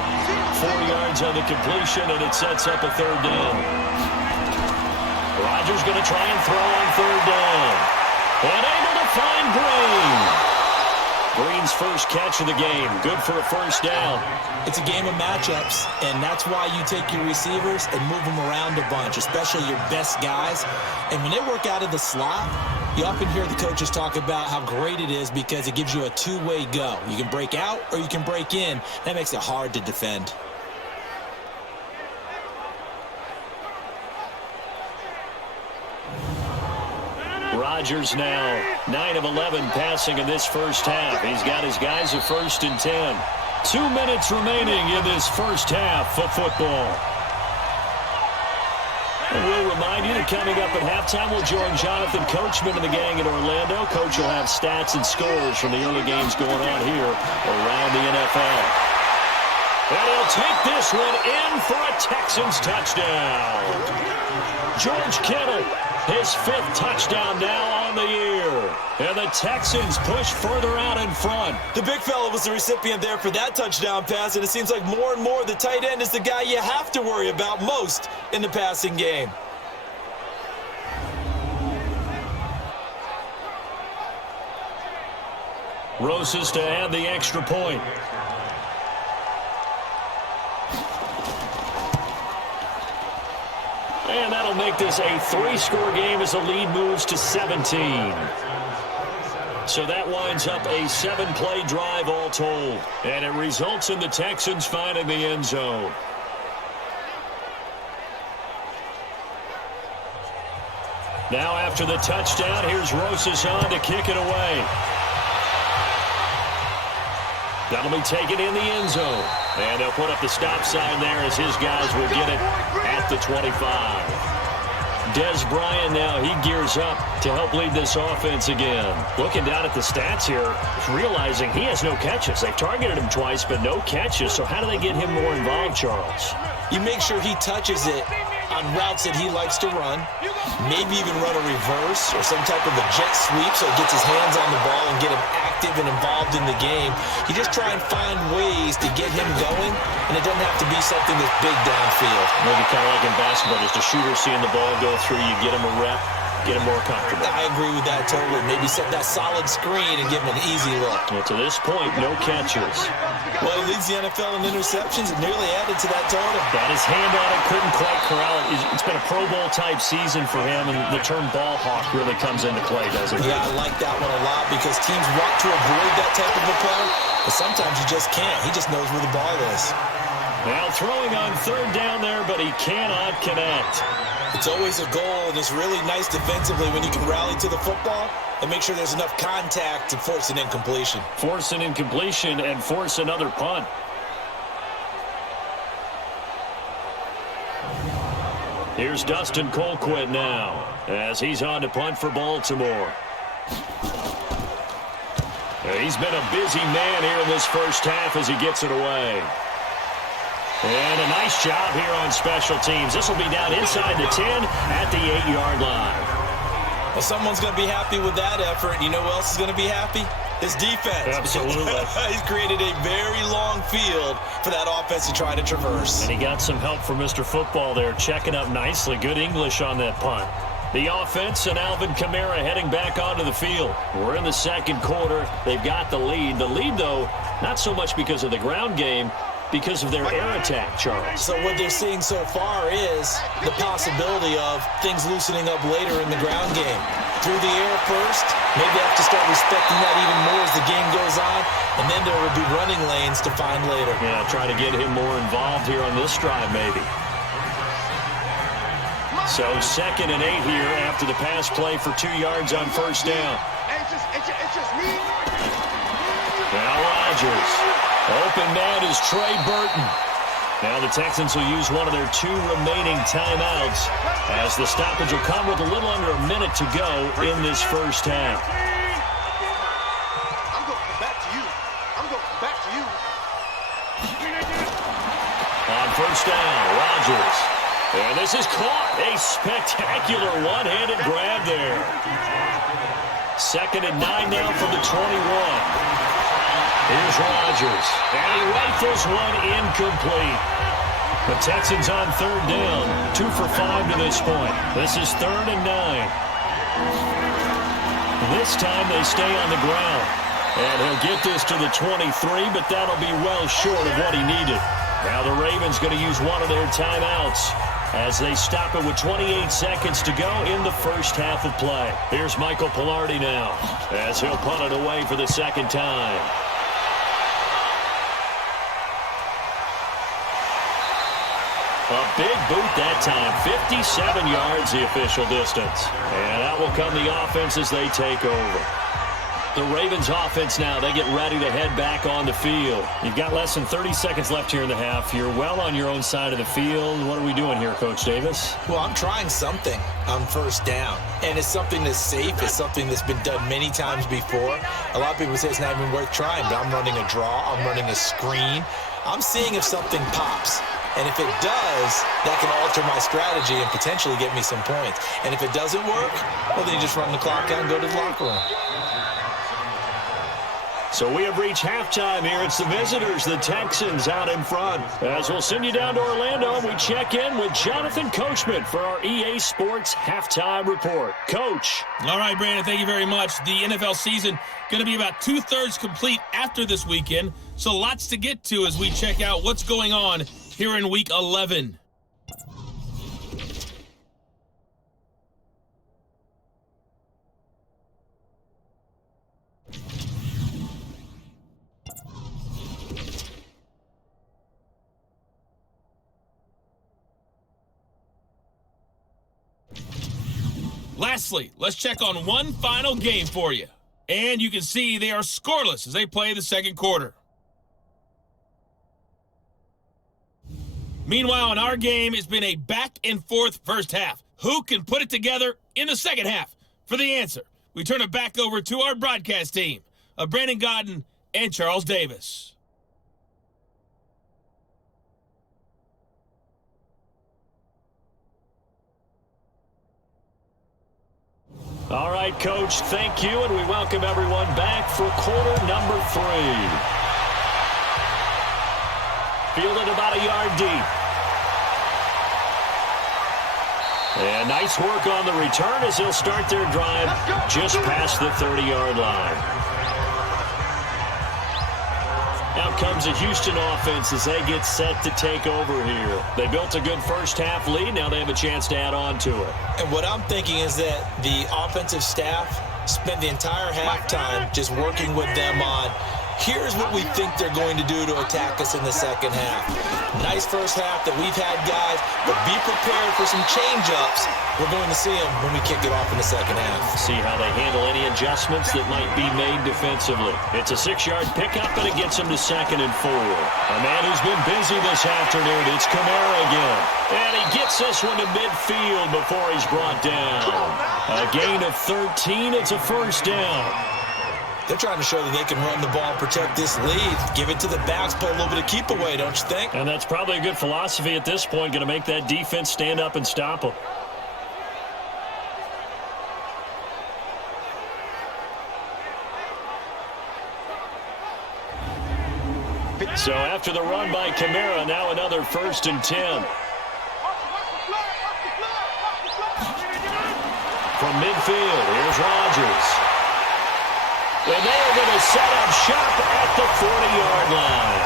4 yards on the completion, and it sets up a 3rd down. Rodgers going to try and throw on 3rd down. And able to find Green. Green's first catch of the game. Good for a 1st down. It's a game of matchups, and that's why you take your receivers and move them around a bunch, especially your best guys. And when they work out of the slot, you often hear the coaches talk about how great it is because it gives you a two-way go. You can break out or you can break in. That makes it hard to defend. Rodgers now 9 of 11 passing in this first half. He's got his guys a 1st and 10. 2 minutes remaining in this first half of football. And we'll remind you that coming up at halftime, we'll join Jonathan Coachman and the gang in Orlando. Coach will have stats and scores from the early games going on here around the NFL. And he'll take this one in for a Texans touchdown. George Kittle, his 5th touchdown now on the year. And the Texans push further out in front. The big fella was the recipient there for that touchdown pass, and it seems like more and more the tight end is the guy you have to worry about most in the passing game. Rosas to add the extra point. And that'll make this a 3-score game as the lead moves to 17. So that winds up a 7-play drive all told. And it results in the Texans finding the end zone. Now after the touchdown, here's Rosas on to kick it away. That'll be taken in the end zone. And they'll put up the stop sign there as his guys will get it at the 25. Des Bryant now, he gears up to help lead this offense again. Looking down at the stats here, realizing he has no catches. They've targeted him twice, but no catches. So how do they get him more involved, Charles? You make sure he touches it on routes that he likes to run, maybe even run a reverse or some type of a jet sweep so he gets his hands on the ball and get him active and involved in the game. You just try and find ways to get him going, and it doesn't have to be something that's big downfield. Maybe kind of like in basketball, just a shooter seeing the ball go through, you get him a rep, get him more comfortable. I agree with that totally. Maybe set that solid screen and give him an easy look. Well, to this point, no catches. Well, he leads the NFL in interceptions and nearly added to that total. Got his hand on it, couldn't quite corral it. It's been a Pro Bowl-type season for him, and the term ball hawk really comes into play, doesn't it? Yeah, I like that one a lot because teams want to avoid that type of a play, but sometimes you just can't. He just knows where the ball is. Now throwing on 3rd down there, but he cannot connect. It's always a goal, and it's really nice defensively when you can rally to the football and make sure there's enough contact to force an incompletion. Force an incompletion and force another punt. Here's Dustin Colquitt now as he's on to punt for Baltimore. He's been a busy man here in this first half as he gets it away. And a nice job here on special teams. This will be down inside the 10 at the 8-yard line. Well, someone's going to be happy with that effort. You know who else is going to be happy? His defense. Absolutely. He's created a very long field for that offense to try to traverse. And he got some help from Mr. Football there, checking up nicely. Good English on that punt. The offense and Alvin Kamara heading back onto the field. We're in the second quarter. They've got the lead. The lead, though, not so much because of the ground game, because of their air attack, Charles. So what they're seeing so far is the possibility of things loosening up later in the ground game. through the air first. Maybe I have to start respecting that even more as the game goes on. And then there will be running lanes to find later. Yeah, try to get him more involved here on this drive maybe. So 2nd and 8 here after the pass play for 2 yards on first down. It's just me. Now Rodgers. Open man is Trey Burton. Now the Texans will use one of their 2 remaining timeouts as the stoppage will come with a little under a minute to go in this first half. I'm going back to you. I'm going back to you. On first down, Rodgers. And this is caught. A spectacular one-handed grab there. 2nd and 9 now from the 21. Here's Rodgers, and he rifles one incomplete. The Texans on 3rd down, 2 for 5 to this point. This is 3rd and 9. This time they stay on the ground. And he'll get this to the 23, but that'll be well short of what he needed. Now the Ravens going to use one of their timeouts as they stop it with 28 seconds to go in the first half of play. Here's Michael Pilardi now as he'll punt it away for the 2nd time. A big boot that time, 57 yards the official distance. And out will come the offense as they take over. The Ravens offense now, they get ready to head back on the field. You've got less than 30 seconds left here in the half. You're well on your own side of the field. What are we doing here, Coach Davis? Well, I'm trying something on first down. And it's something that's safe. It's something that's been done many times before. A lot of people say it's not even worth trying, but I'm running a draw. I'm running a screen. I'm seeing if something pops. And if it does, that can alter my strategy and potentially get me some points. And if it doesn't work, well, then you just run the clock out and go to the locker room. So we have reached halftime here. It's the visitors, the Texans, out in front. As we'll send you down to Orlando, and we check in with Jonathan Coachman for our EA Sports Halftime Report. Coach. All right, Brandon, thank you very much. The NFL season going to be about 2/3 complete after this weekend, so lots to get to as we check out what's going on here in Week 11. Lastly, let's check on one final game for you. And you can see they are scoreless as they play the second quarter. Meanwhile, in our game, it's been a back-and-forth first half. Who can put it together in the second half? For the answer, we turn it back over to our broadcast team of Brandon Godden and Charles Davis. All right, Coach, thank you, and we welcome everyone back for quarter number 3. Fielded about a yard deep. And nice work on the return as they'll start their drive just past the 30-yard line. Out comes the Houston offense as they get set to take over here. They built a good first half lead. Now they have a chance to add on to it. And what I'm thinking is that the offensive staff spent the entire halftime just working with them on, here's what we think they're going to do to attack us in the second half. Nice first half that we've had, guys, but be prepared for some change-ups. We're going to see them when we kick it off in the second half. See how they handle any adjustments that might be made defensively. It's a 6-yard pickup, and it gets them to 2nd and 4. A man who's been busy this afternoon, it's Kamara again. And he gets this one to midfield before he's brought down. A gain of 13, it's a first down. They're trying to show that they can run the ball and protect this lead. Give it to the backs, play a little bit of keep away, don't you think? And that's probably a good philosophy at this point, going to make that defense stand up and stop them. So after the run by Kamara, now another 1st and 10. From midfield, here's Rodgers. And they are going to set up shop at the 40-yard line.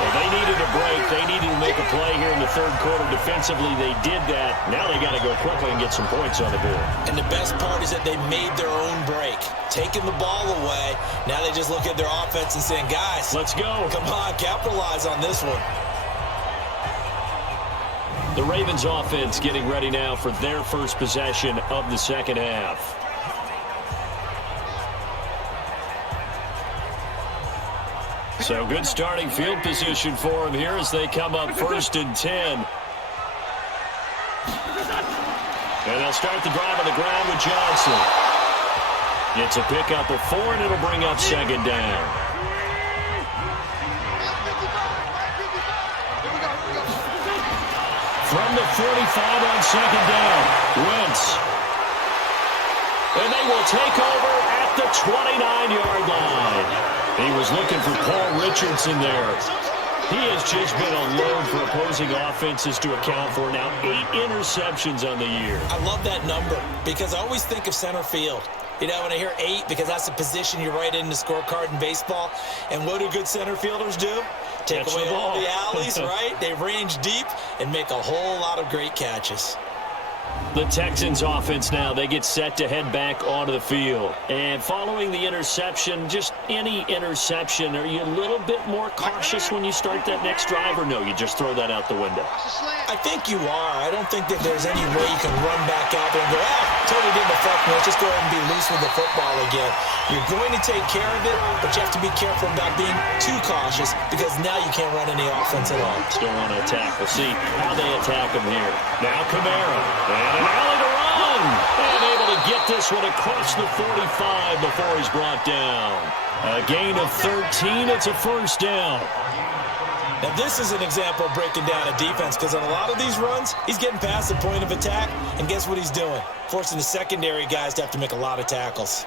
Well, they needed a break. They needed to make a play here in the third quarter defensively. They did that. Now they got to go quickly and get some points on the board. And the best part is that they made their own break. Taking the ball away, now they just look at their offense and saying, guys, let's go. Come on, capitalize on this one. The Ravens offense getting ready now for their first possession of the second half. So good starting field position for them here as they come up 1st and 10. And they'll start the drive on the ground with Johnson. Gets a pickup of 4, and it'll bring up 2nd down. From the 45 on 2nd down, Wentz. And they will take over at the 29-yard line. He was looking for Paul Richardson there. He has just been a load for opposing offenses to account for. Now 8 interceptions on the year. I love that number because I always think of center field. You know, when I hear 8, because that's the position you write in the scorecard in baseball. And what do good center fielders do? Take Catch away the all ball. the alleys, right? They range deep and make a whole lot of great catches. The Texans offense now, they get set to head back onto the field. And following the interception, just any interception, are you a little bit more cautious when you start that next drive, or no, you just throw that out the window? I think you are. I don't think that there's any way you can run back out there and go, totally didn't affect me. Let's just go ahead and be loose with the football again. You're going to take care of it, but you have to be careful about being too cautious because now you can't run any offense at all. Still want to attack. We'll see how they attack him here. Now Kamara. And an alley to run. And able to get this one across the 45 before he's brought down. A gain of 13. It's a 1st down. Now, this is an example of breaking down a defense because on a lot of these runs, he's getting past the point of attack, and guess what he's doing? Forcing the secondary guys to have to make a lot of tackles.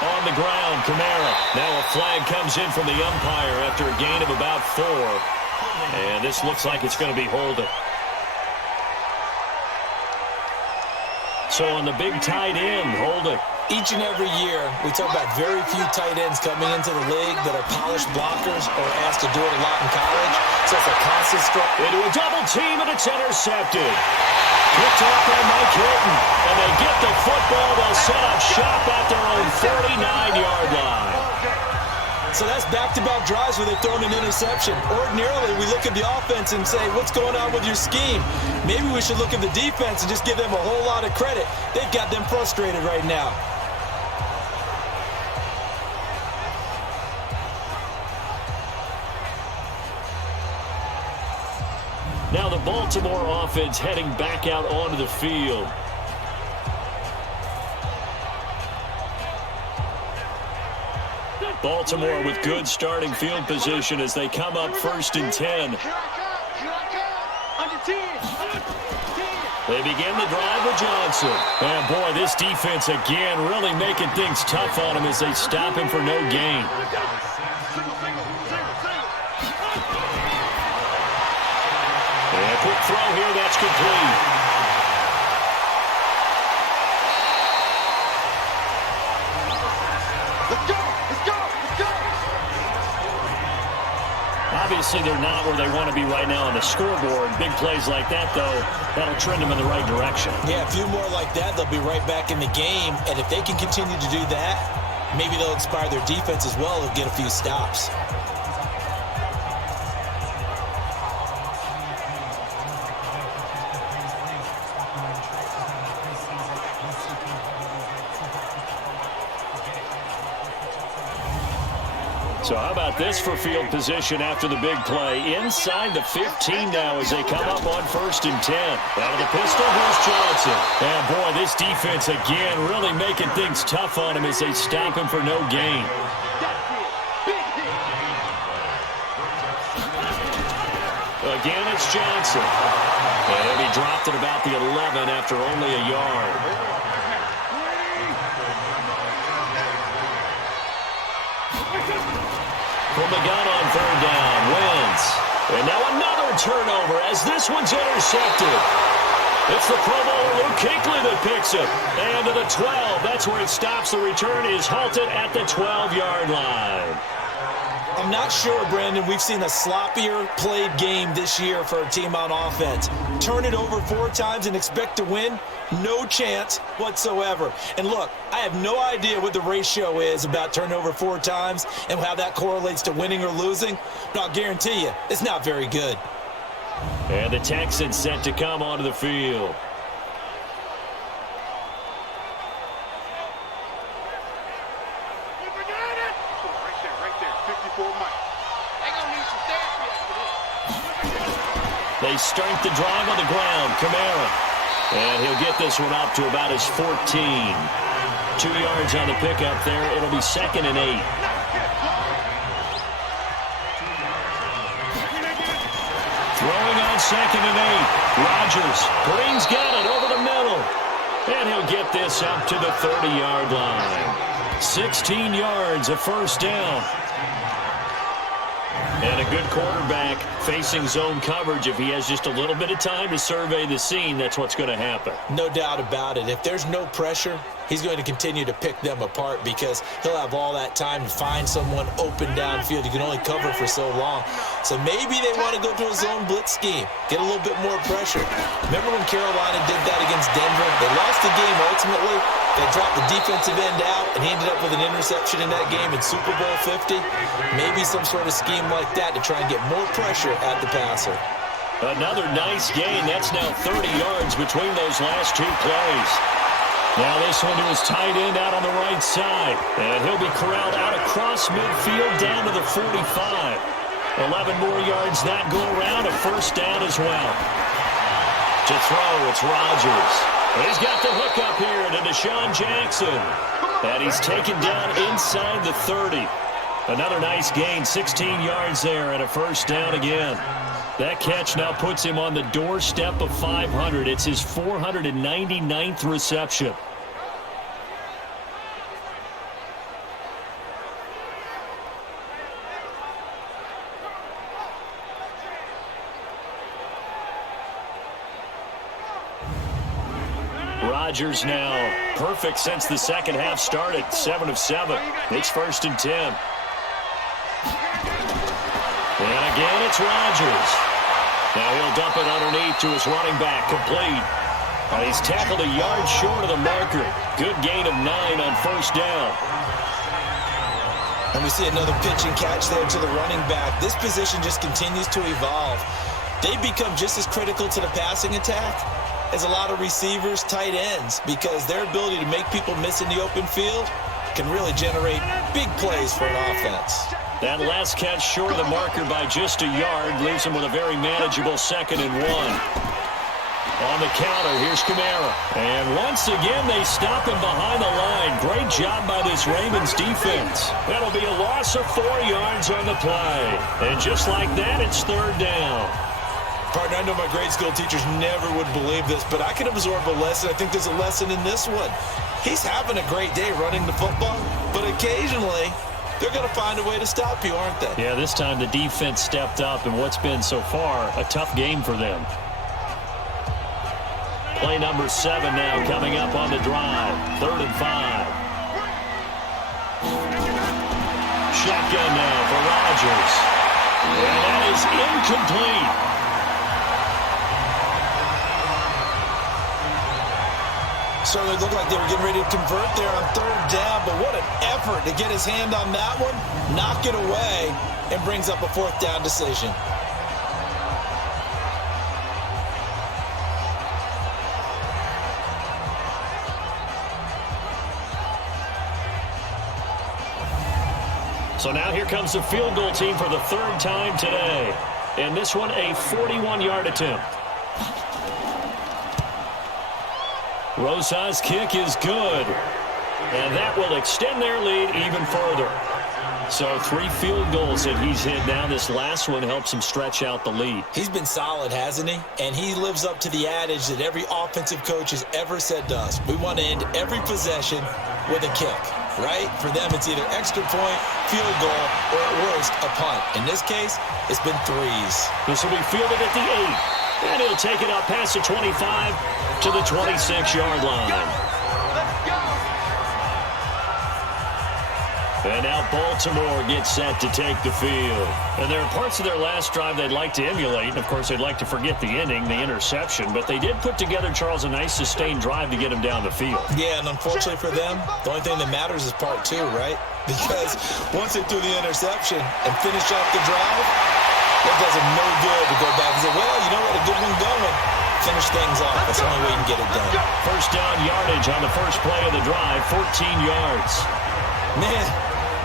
On the ground, Kamara. Now a flag comes in from the umpire after a gain of about 4. And this looks like it's going to be holding. So on the big tight end, holding. Each and every year, we talk about very few tight ends coming into the league that are polished blockers or asked to do it a lot in college. So it's a constant struggle. Into a double team, and it's intercepted. Picked off by Mike Hilton. And they get the football. They'll set up shop at their own 49-yard line. So that's back-to-back drives where they've thrown an interception. Ordinarily, we look at the offense and say, what's going on with your scheme? Maybe we should look at the defense and just give them a whole lot of credit. They've got them frustrated right now. Now the Baltimore offense heading back out onto the field. Baltimore with good starting field position as they come up 1st and 10. They begin the drive with Johnson. And boy, this defense again really making things tough on him as they stop him for no gain. And a quick throw here, that's complete. Obviously, they're not where they want to be right now on the scoreboard. Big plays like that, though, that'll trend them in the right direction. Yeah, a few more like that, they'll be right back in the game. And if they can continue to do that, maybe they'll inspire their defense as well and get a few stops. So how about this for field position after the big play? Inside the 15 now as they come up on 1st and 10. Out of the pistol, here's Johnson. And boy, this defense again really making things tough on him as they stop him for no gain. Again, it's Johnson. And he dropped at about the 11 after only a yard. From the gun on 3rd down, Wentz. And now another turnover as this one's intercepted. It's the Pro Bowler Luke Kuechly that picks it. And to the 12. That's where it stops. The return is halted at the 12-yard line. I'm not sure, Brandon, we've seen a sloppier played game this year for a team on offense. Turn it over 4 times and expect to win? No chance whatsoever. And look, I have no idea what the ratio is about turning over 4 times and how that correlates to winning or losing, but I'll guarantee you, it's not very good. And the Texans set to come onto the field. They start the drive on the ground. Kamara. And he'll get this one up to about his 14. 2 yards on the pickup there. It'll be 2nd and 8. Throwing on 2nd and 8. Rodgers. Green's got it over the middle. And he'll get this up to the 30-yard line. 16 yards, a first down. And a good quarterback facing zone coverage. If he has just a little bit of time to survey the scene, that's what's going to happen. No doubt about it. If there's no pressure, he's going to continue to pick them apart because he'll have all that time to find someone open downfield. You can only cover for so long. So maybe they want to go to a zone blitz scheme, get a little bit more pressure. Remember when Carolina did that against Denver? They lost the game ultimately. They dropped the defensive end out, and he ended up with an interception in that game in Super Bowl 50. Maybe some sort of scheme like that to try and get more pressure at the passer. Another nice gain. That's now 30 yards between those last 2 plays. Now this one to his tight end out on the right side. And he'll be corralled out across midfield down to the 45. 11 more yards that go around. A first down as well. To throw, it's Rodgers. He's got the hook up here to Deshaun Jackson. And he's taken down inside the 30. Another nice gain, 16 yards there and a first down again. That catch now puts him on the doorstep of 500. It's his 499th reception. Rodgers now perfect since the second half started. 7 of 7. It's 1st and 10. And again, it's Rodgers. Now he'll dump it underneath to his running back, complete. And he's tackled a yard short of the marker. Good gain of 9 on first down. And we see another pitch and catch there to the running back. This position just continues to evolve. They become just as critical to the passing attack as a lot of receivers, tight ends, because their ability to make people miss in the open field can really generate big plays for an offense. That last catch short of the marker by just a yard leaves him with a very manageable 2nd and 1. On the counter, here's Kamara. And once again, they stop him behind the line. Great job by this Ravens defense. That'll be a loss of 4 yards on the play. And just like that, it's 3rd down. Partner, I know my grade school teachers never would believe this, but I can absorb a lesson. I think there's a lesson in this one. He's having a great day running the football, but occasionally they're going to find a way to stop you, aren't they? Yeah, this time the defense stepped up in what's been so far a tough game for them. Play number 7 now coming up on the drive. 3rd and 5. Shotgun now for Rodgers. And that is incomplete. Certainly looked like they were getting ready to convert there on 3rd down, but what an effort to get his hand on that one, knock it away, and brings up a 4th down decision. So now here comes the field goal team for the 3rd time today. And this one a 41-yard attempt. Rosa's kick is good. And that will extend their lead even further. So 3 field goals that he's hit now. This last one helps him stretch out the lead. He's been solid, hasn't he? And he lives up to the adage that every offensive coach has ever said to us. We want to end every possession with a kick, right? For them, it's either extra point, field goal, or at worst, a punt. In this case, it's been 3s. This will be fielded at the 8. And he'll take it up past the 25 to the 26-yard line. And now Baltimore gets set to take the field. And there are parts of their last drive they'd like to emulate. And, of course, they'd like to forget the ending, the interception. But they did put together, Charles, a nice sustained drive to get them down the field. Yeah, and unfortunately for them, the only thing that matters is part two, right? Because once they threw the interception and finished off the drive, it does them no good to go back and say, well, you know what, a good one going. Finish things off. That's the only way you can get it done. First down yardage on the first play of the drive, 14 yards. Man,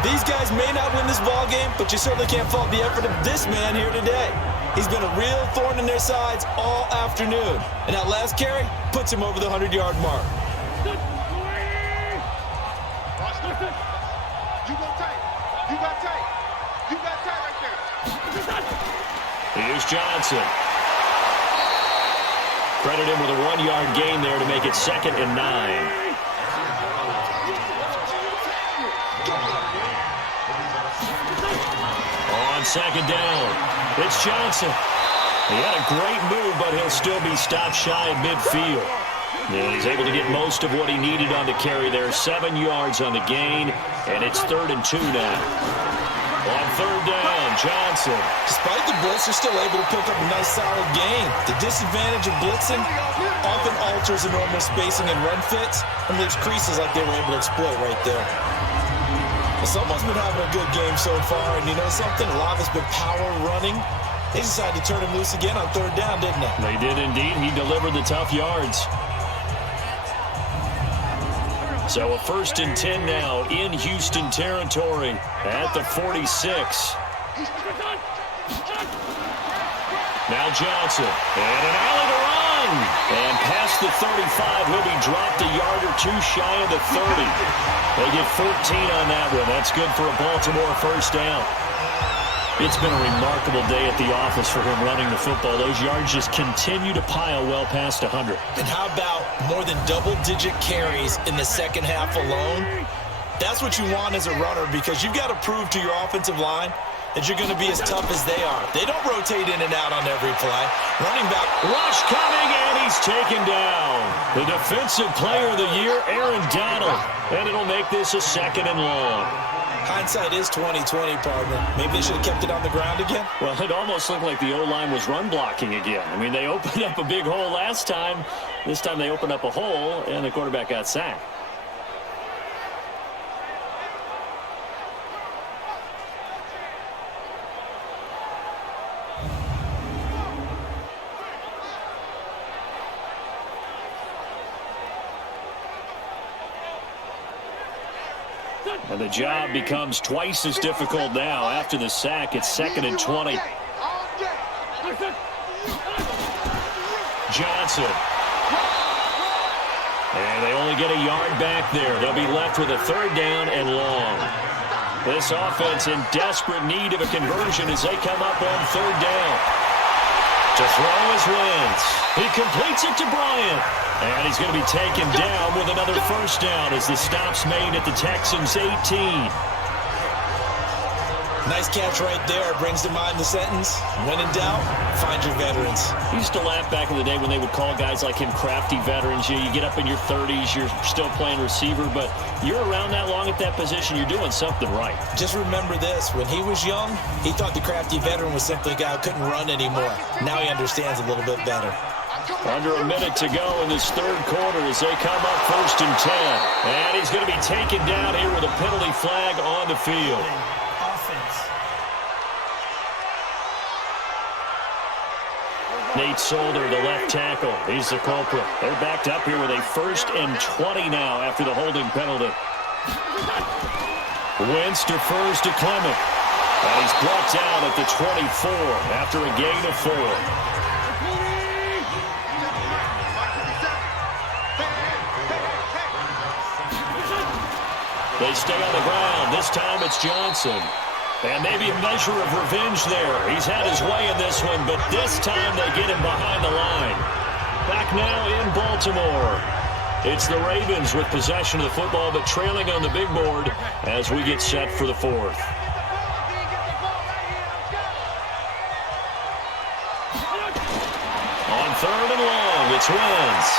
these guys may not win this ball game, but you certainly can't fault the effort of this man here today. He's been a real thorn in their sides all afternoon. And that last carry puts him over the 100-yard mark. You got tight. You got tight. You got tight right there. Here's Johnson. Credit him with a 1-yard gain there to make it 2nd and 9. On 2nd down, it's Johnson. He had a great move, but he'll still be stopped shy of midfield. And he's able to get most of what he needed on the carry there. 7 yards on the gain, and it's 3rd and 2 now. On 3rd down, Johnson. Despite the blitz, they're still able to pick up a nice solid gain. The disadvantage of blitzing often alters the normal spacing and run fits and leaves creases like they were able to exploit right there. Someone's been having a good game so far, and you know something? A lot of it's been power running. They decided to turn him loose again on 3rd down, didn't they? They did indeed. He delivered the tough yards. So a 1st and 10 now in Houston territory at the 46. Now Johnson, and an alley to run. And past the 35, he'll be dropped a yard or two shy of the 30. They get 14 on that one. That's good for a Baltimore 1st down. It's been a remarkable day at the office for him running the football. Those yards just continue to pile well past 100. And how about more than double-digit carries in the second half alone? That's what you want as a runner, because you've got to prove to your offensive line that you're going to be as tough as they are. They don't rotate in and out on every play. Running back. Rush coming, and he's taken down. The defensive player of the year, Aaron Donald. And it'll make this a 2nd and long. Hindsight is 20/20, partner. Maybe they should have kept it on the ground again. Well, it almost looked like the O-line was run blocking again. I mean, they opened up a big hole last time. This time they opened up a hole, and the quarterback got sacked. And the job becomes twice as difficult now. After the sack, it's 2nd and 20. Johnson. And they only get a yard back there. They'll be left with a 3rd down and long. This offense in desperate need of a conversion as they come up on 3rd down. To throw his wins. He completes it to Bryant. And he's going to be taken down with another 1st down as the stop's made at the Texans' 18. Nice catch right there. Brings to mind the sentence, when in doubt, find your veterans. I used to laugh back in the day when they would call guys like him crafty veterans. You get up in your 30s, you're still playing receiver, but you're around that long at that position, you're doing something right. Just remember this. When he was young, he thought the crafty veteran was simply a guy who couldn't run anymore. Now he understands a little bit better. Under a minute to go in this 3rd quarter as they come up 1st and 10. And he's going to be taken down here with a penalty flag on the field. Nate Solder, the left tackle. He's the culprit. They're backed up here with a 1st and 20 now after the holding penalty. Wentz defers to Clement. And he's brought down at the 24 after a gain of 4. They stay on the ground. This time it's Johnson. And maybe a measure of revenge there. He's had his way in this one, but this time they get him behind the line. Back now in Baltimore. It's the Ravens with possession of the football, but trailing on the big board as we get set for the 4th. 3rd and long. It's Wentz.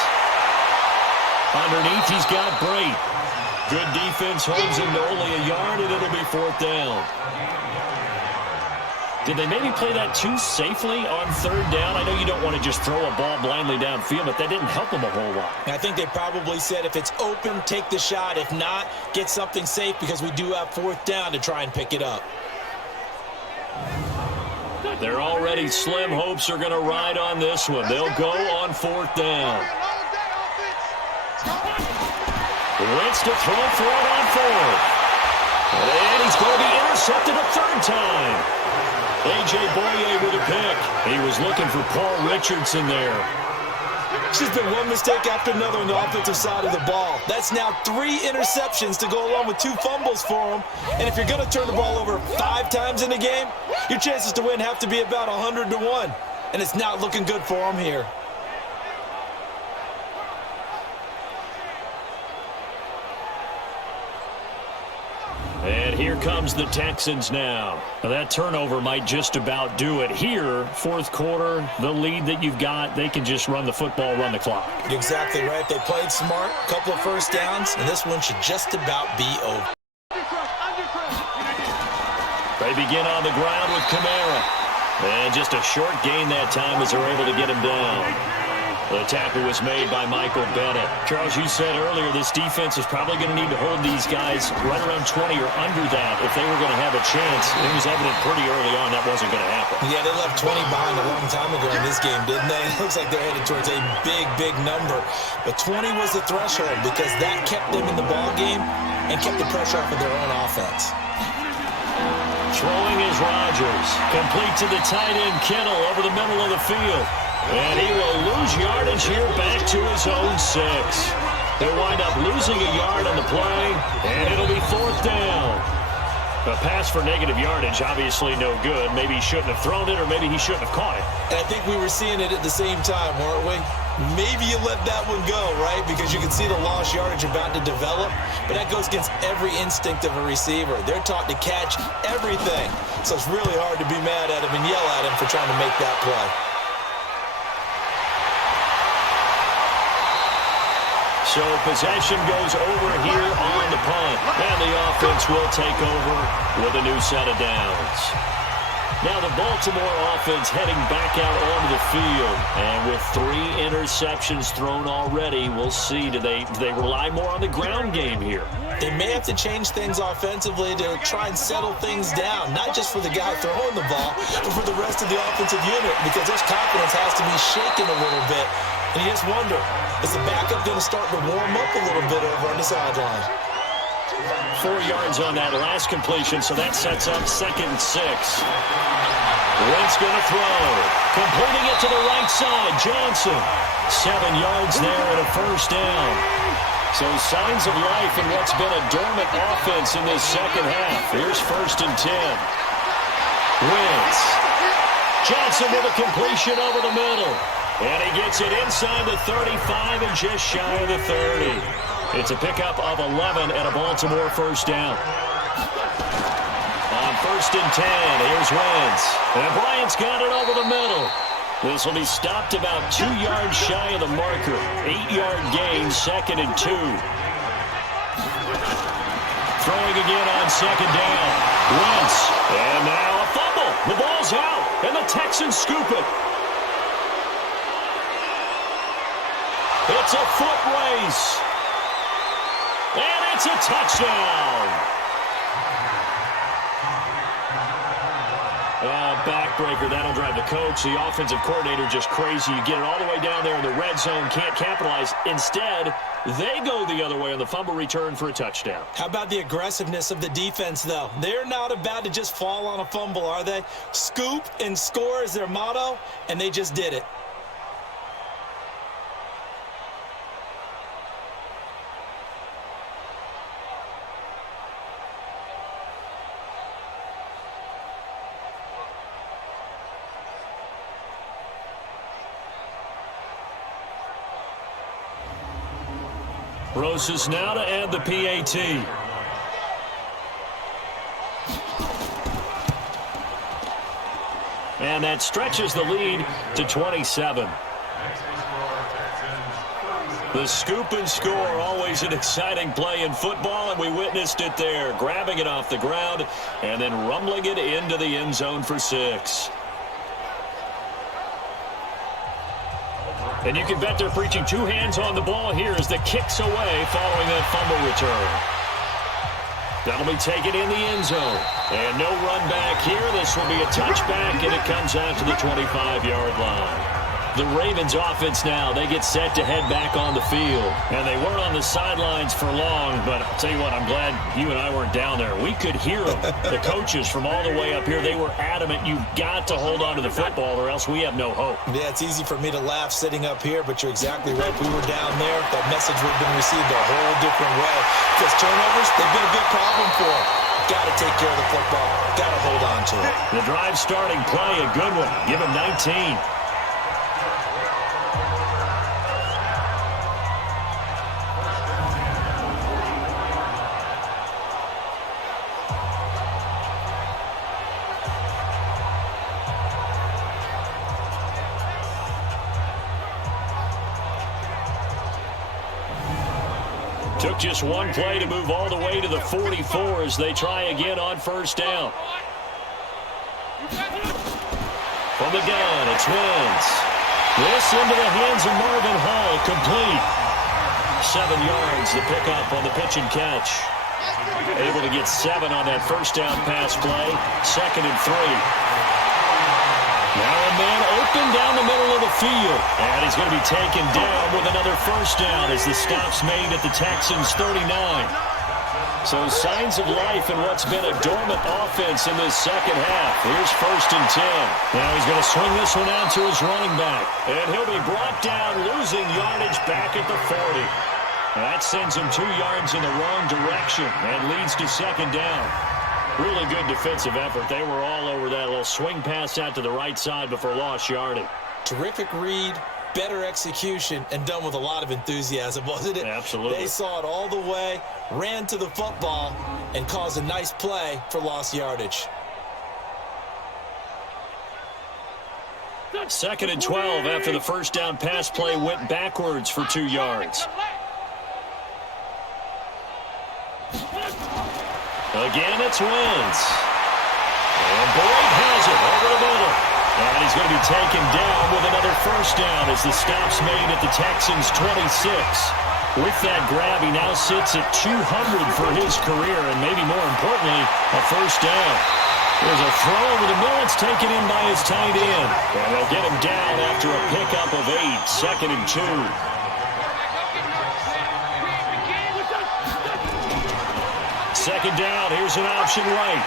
Underneath, he's got Brait. Good defense holds him to only a yard, and it'll be 4th down. Did they maybe play that too safely on 3rd down? I know you don't want to just throw a ball blindly downfield, but that didn't help them a whole lot. I think they probably said if it's open, take the shot. If not, get something safe because we do have 4th down to try and pick it up. Their already slim hopes are going to ride on this one. They'll go on 4th down. Wentz to throw for it on 4th. And he's going to be intercepted a 3rd time. A.J. Boye with a pick. He was looking for Paul Richardson there. It's just been one mistake after another on the offensive side of the ball. That's now 3 interceptions to go along with 2 fumbles for him. And if you're going to turn the ball over 5 times in a game, your chances to win have to be about 100 to 1. And it's not looking good for him here. And here comes the Texans now. That turnover might just about do it. Here, 4th quarter, the lead that you've got, they can just run the football, run the clock. Exactly right. They played smart, couple of 1st downs, and this one should just about be over. They begin on the ground with Kamara. And just a short gain that time as they're able to get him down. The tackle was made by Michael Bennett. Charles, you said earlier this defense is probably going to need to hold these guys right around 20 or under that if they were going to have a chance. It was evident pretty early on that wasn't going to happen. Yeah, they left 20 behind a long time ago in this game, didn't they? It looks like they're headed towards a big, big number. But 20 was the threshold because that kept them in the ball game and kept the pressure off of their own offense. Throwing is Rodgers. Complete to the tight end, Kittle, over the middle of the field. And he will lose yardage here back to his own 6. He'll wind up losing a yard on the play, and it'll be 4th down. A pass for negative yardage, obviously no good. Maybe he shouldn't have thrown it, or maybe he shouldn't have caught it. And I think we were seeing it at the same time, weren't we? Maybe you let that one go, right? Because you can see the lost yardage about to develop. But that goes against every instinct of a receiver. They're taught to catch everything. So it's really hard to be mad at him and yell at him for trying to make that play. So possession goes over here on the punt. And the offense will take over with a new set of downs. Now the Baltimore offense heading back out onto the field. And with 3 interceptions thrown already, we'll see. Do they rely more on the ground game here? They may have to change things offensively to try and settle things down. Not just for the guy throwing the ball, but for the rest of the offensive unit. Because their confidence has to be shaken a little bit. And you just wonder, is the backup going to start to warm up a little bit over on the sideline? 4 yards on that last completion, so that sets up 2nd and 6. Wentz going to throw. Completing it to the right side, Johnson. 7 yards there and a 1st down. So signs of life in what's been a dormant offense in this 2nd half. Here's 1st and 10. Wentz. Johnson with a completion over the middle. And he gets it inside the 35 and just shy of the 30. It's a pickup of 11 and a Baltimore 1st down. On 1st and 10, here's Wentz. And Bryant's got it over the middle. This will be stopped about 2 yards shy of the marker. 8-yard gain, 2nd and 2. Throwing again on 2nd down. Wentz. And now a fumble. The ball's out. And the Texans scoop it. It's a foot race. And it's a touchdown. Backbreaker, that'll drive the coach, the offensive coordinator, just crazy. You get it all the way down there in the red zone, can't capitalize. Instead, they go the other way on the fumble return for a touchdown. How about the aggressiveness of the defense, though? They're not about to just fall on a fumble, are they? Scoop and score is their motto, and they just did it. Rosas now to add the PAT. And that stretches the lead to 27. The scoop and score, always an exciting play in football, and we witnessed it there, grabbing it off the ground and then rumbling it into the end zone for 6. And you can bet they're preaching 2 hands on the ball here as the kick's away following that fumble return. That'll be taken in the end zone. And no run back here. This will be a touchback, and it comes out to the 25-yard line. The Ravens offense now, they get set to head back on the field. And they weren't on the sidelines for long, but I'll tell you what, I'm glad you and I weren't down there. We could hear them. The coaches from all the way up here, they were adamant, you've got to hold on to the football or else we have no hope. Yeah, it's easy for me to laugh sitting up here, but you're exactly right. If we were down there, that message would have been received a whole different way. Because turnovers, they've been a big problem for them. Got to take care of the football. Got to hold on to it. The drive starting play, a good one. Give him 19. Took just one play to move all the way to the 44 as they try again on first down. From the gun, it's Wentz. This into the hands of Marvin Hall, complete. 7 yards, the pickup on the pitch and catch. Able to get 7 on that first down pass play. 2nd and 3. Now a man open down the middle of the field. And he's going to be taken down with another first down as the stop's made at the Texans' 39. So signs of life in what's been a dormant offense in this second half. Here's 1st and 10. Now he's going to swing this one out to his running back. And he'll be brought down, losing yardage back at the 40. That sends him 2 yards in the wrong direction and leads to 2nd down. Really good defensive effort. They were all over that little swing pass out to the right side before lost yardage. Terrific read, better execution, and done with a lot of enthusiasm, wasn't it? Absolutely. They saw it all the way, ran to the football, and caused a nice play for lost yardage. 2nd and 12 after the first down pass play went backwards for 2 yards. Again, it's Wentz. And Boyd has it over the middle. And he's going to be taken down with another first down as the stop's made at the Texans' 26. With that grab, he now sits at 200 for his career, and maybe more importantly, a first down. There's a throw over the middle. It's taken in by his tight end. And they'll get him down after a pickup of 8, 2nd and 2. Second down, here's an option right.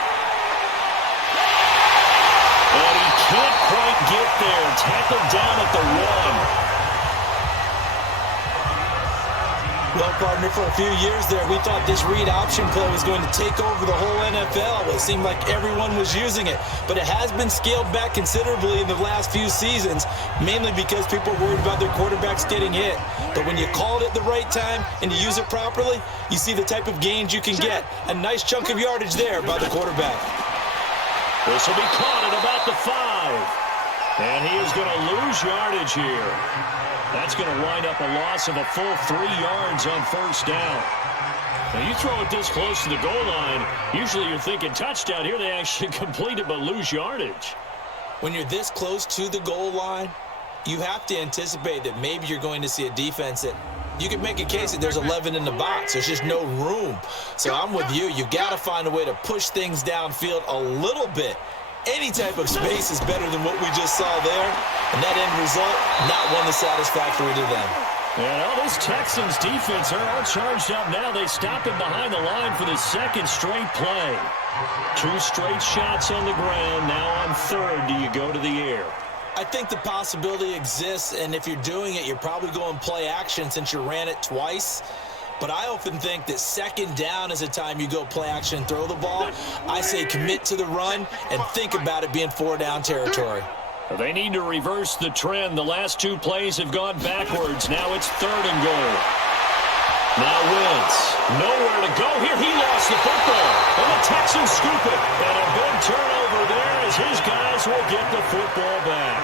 And he can't quite get there. Tackled down at the 1. Well, partner, for a few years there, we thought this read option play was going to take over the whole NFL. It seemed like everyone was using it. But it has been scaled back considerably in the last few seasons, mainly because people are worried about their quarterbacks getting hit. But when you call it at the right time and you use it properly, you see the type of gains you can get. A nice chunk of yardage there by the quarterback. This will be caught at about the 5. And he is going to lose yardage here. That's going to wind up a loss of a full 3 yards on first down. Now, you throw it this close to the goal line, usually you're thinking touchdown. Here they actually complete it but lose yardage. When you're this close to the goal line, you have to anticipate that maybe you're going to see a defense that you can make a case that there's 11 in the box. There's just no room. So I'm with you. You got to find a way to push things downfield a little bit. Any type of space is better than what we just saw there. And that end result, not one that's satisfactory to them. And all this Texans defense are all charged up now. They stop him behind the line for the 2nd straight play. 2 straight shots on the ground. Now on 3rd, do you go to the air? I think the possibility exists, and if you're doing it, you're probably going play action since you ran it twice. But I often think that 2nd down is a time you go play action and throw the ball. I say commit to the run and think about it being 4-down territory. They need to reverse the trend. The last 2 plays have gone backwards. Now it's 3rd and goal. Now Wentz, nowhere to go here. He lost the football, and the Texans scoop it. And a big turnover there as his guys will get the football back.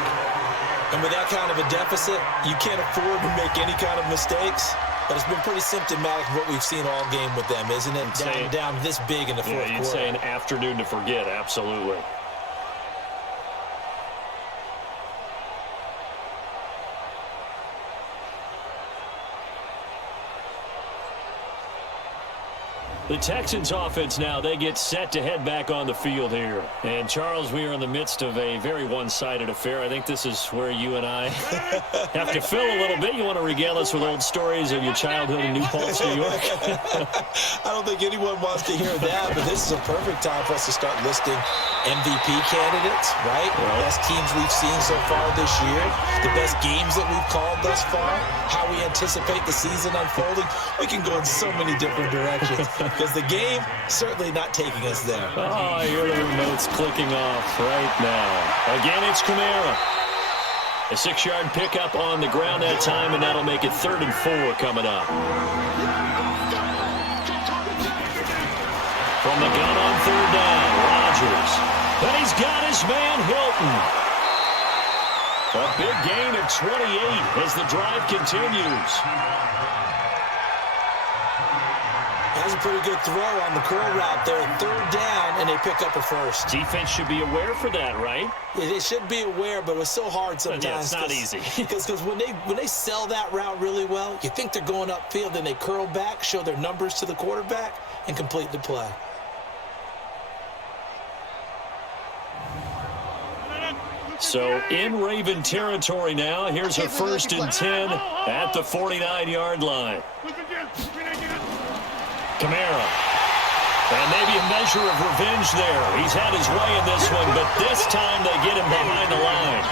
And with that kind of a deficit, you can't afford to make any kind of mistakes. But it's been pretty symptomatic of what we've seen all game with them, isn't it? Down this big in the fourth quarter. You'd say an afternoon to forget, absolutely. The Texans offense now, they get set to head back on the field here. And, Charles, we are in the midst of a very one-sided affair. I think this is where you and I have to fill a little bit. You want to regale us with old stories of your childhood in New Paltz, New York? I don't think anyone wants to hear that, but this is a perfect time for us to start listing MVP candidates, right? The best teams we've seen so far this year, the best games that we've called thus far, how we anticipate the season unfolding. We can go in so many different directions. Because the game certainly not taking us there. Oh, I hear the remotes clicking off right now. Again, it's Kamara. A 6-yard pickup on the ground that time, and that'll make it 3rd and 4 coming up. From the gun on 3rd down, Rodgers. And he's got his man, Hilton. A big gain of 28 as the drive continues. That's a pretty good throw on the curl route there. 3rd down, and they pick up a first. Defense should be aware for that, right? They should be aware, but it's so hard sometimes. Yeah, it's not easy. Because when they sell that route really well, you think they're going upfield, then they curl back, show their numbers to the quarterback, and complete the play. So in Raven territory now. Here's a 1st and 10 at the 49-yard line. Kamara. And maybe a measure of revenge there. He's had his way in this one, but this time they get him behind the line.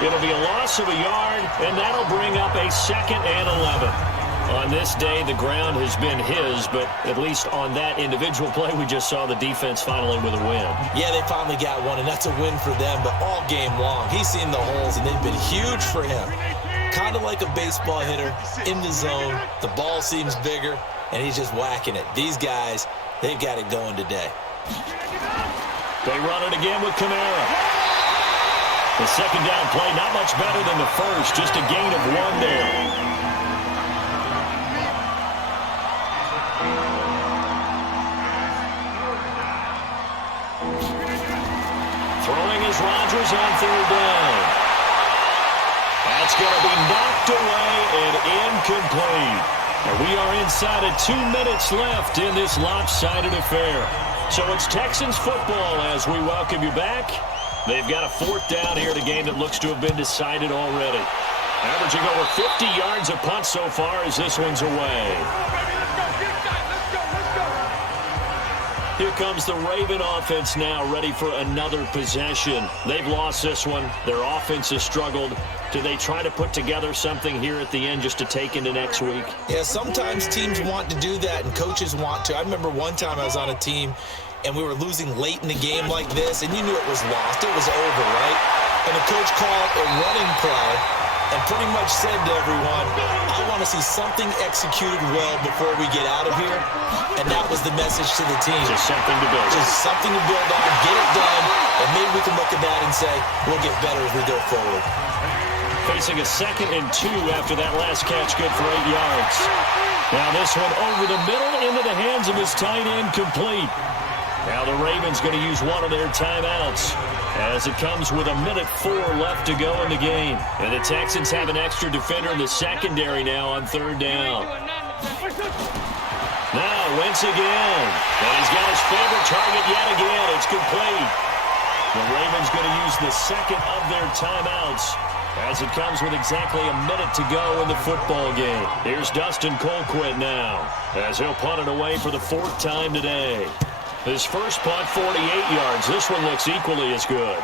It'll be a loss of a yard, and that'll bring up a 2nd and 11. On this day, the ground has been his, but at least on that individual play, we just saw the defense finally with a win. Yeah, they finally got one, and that's a win for them, but all game long, he's seen the holes, and they've been huge for him. Kind of like a baseball hitter in the zone. The ball seems bigger, and he's just whacking it. These guys, they've got it going today. They run it again with Kamara. The 2nd down play, not much better than the first, just a gain of 1 there. Throwing is Rodgers on 3rd down. That's going to be knocked away and incomplete. And we are inside of 2 minutes left in this lopsided affair. So it's Texans football as we welcome you back. They've got a 4th down here in a game that looks to have been decided already. Averaging over 50 yards a punt so far as this one's away. Here comes the Raven offense now, ready for another possession. They've lost this one. Their offense has struggled. Do they try to put together something here at the end just to take into next week? Yeah, sometimes teams want to do that, and coaches want to. I remember one time I was on a team, and we were losing late in the game like this, and you knew it was lost. It was over, right? And the coach called a running play and pretty much said to everyone, I want to see something executed well before we get out of here. And that was the message to the team. Just something to build. Just something to build on, get it done, and maybe we can look at that and say, we'll get better as we go forward. Facing a 2nd and 2 after that last catch, good for 8 yards. Now this one over the middle into the hands of his tight end, complete. Now the Ravens going to use one of their timeouts as it comes with 1:04 left to go in the game. And the Texans have an extra defender in the secondary now on 3rd down. Now Wentz again. And he's got his favorite target yet again. It's complete. The Ravens going to use the 2nd of their timeouts as it comes with exactly a minute to go in the football game. Here's Dustin Colquitt now as he'll punt it away for the 4th time today. His first punt, 48 yards. This one looks equally as good.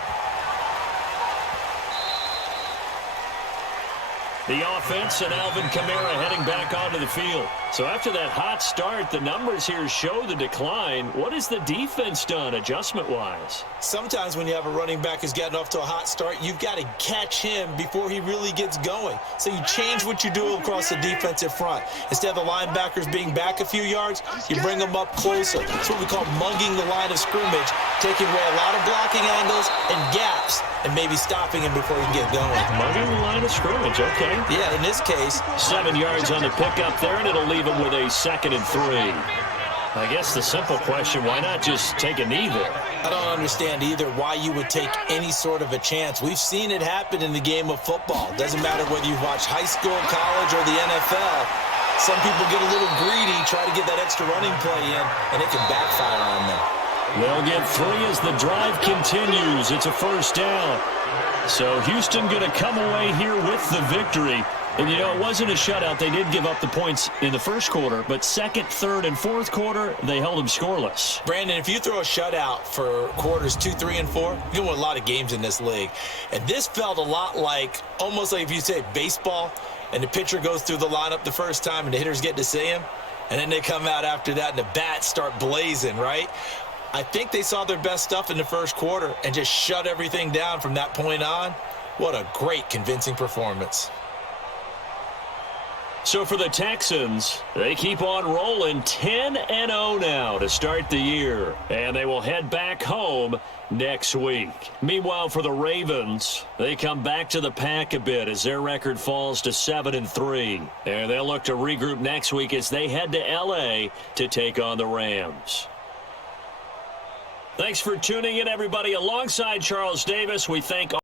The offense and Alvin Kamara heading back onto the field. So after that hot start, the numbers here show the decline. What has the defense done adjustment-wise? Sometimes when you have a running back who's gotten off to a hot start, you've got to catch him before he really gets going. So you change what you do across the defensive front. Instead of the linebackers being back a few yards, you bring them up closer. That's what we call mugging the line of scrimmage, taking away a lot of blocking angles and gaps and maybe stopping him before he can get going. Mugging the line of scrimmage, okay. Yeah, in this case. 7 yards on the pickup there, and it'll leave him with a 2nd and 3. I guess the simple question, why not just take a knee there? I don't understand either why you would take any sort of a chance. We've seen it happen in the game of football. Doesn't matter whether you've watched high school, college, or the NFL. Some people get a little greedy, try to get that extra running play in, and it can backfire on them. They'll get 3 as the drive continues. It's a 1st down. So Houston going to come away here with the victory. And, you know, it wasn't a shutout. They did give up the points in the 1st quarter, but 2nd, 3rd, and 4th quarter, they held them scoreless. Brandon, if you throw a shutout for quarters 2, 3, and 4, you win a lot of games in this league. And this felt a lot like, almost like if you say baseball, and the pitcher goes through the lineup the first time and the hitters get to see him, and then they come out after that and the bats start blazing, right? I think they saw their best stuff in the 1st quarter and just shut everything down from that point on. What a great, convincing performance. So for the Texans, they keep on rolling 10-0 now to start the year. And they will head back home next week. Meanwhile, for the Ravens, they come back to the pack a bit as their record falls to 7-3. And they'll look to regroup next week as they head to L.A. to take on the Rams. Thanks for tuning in, everybody. Alongside Charles Davis, we thank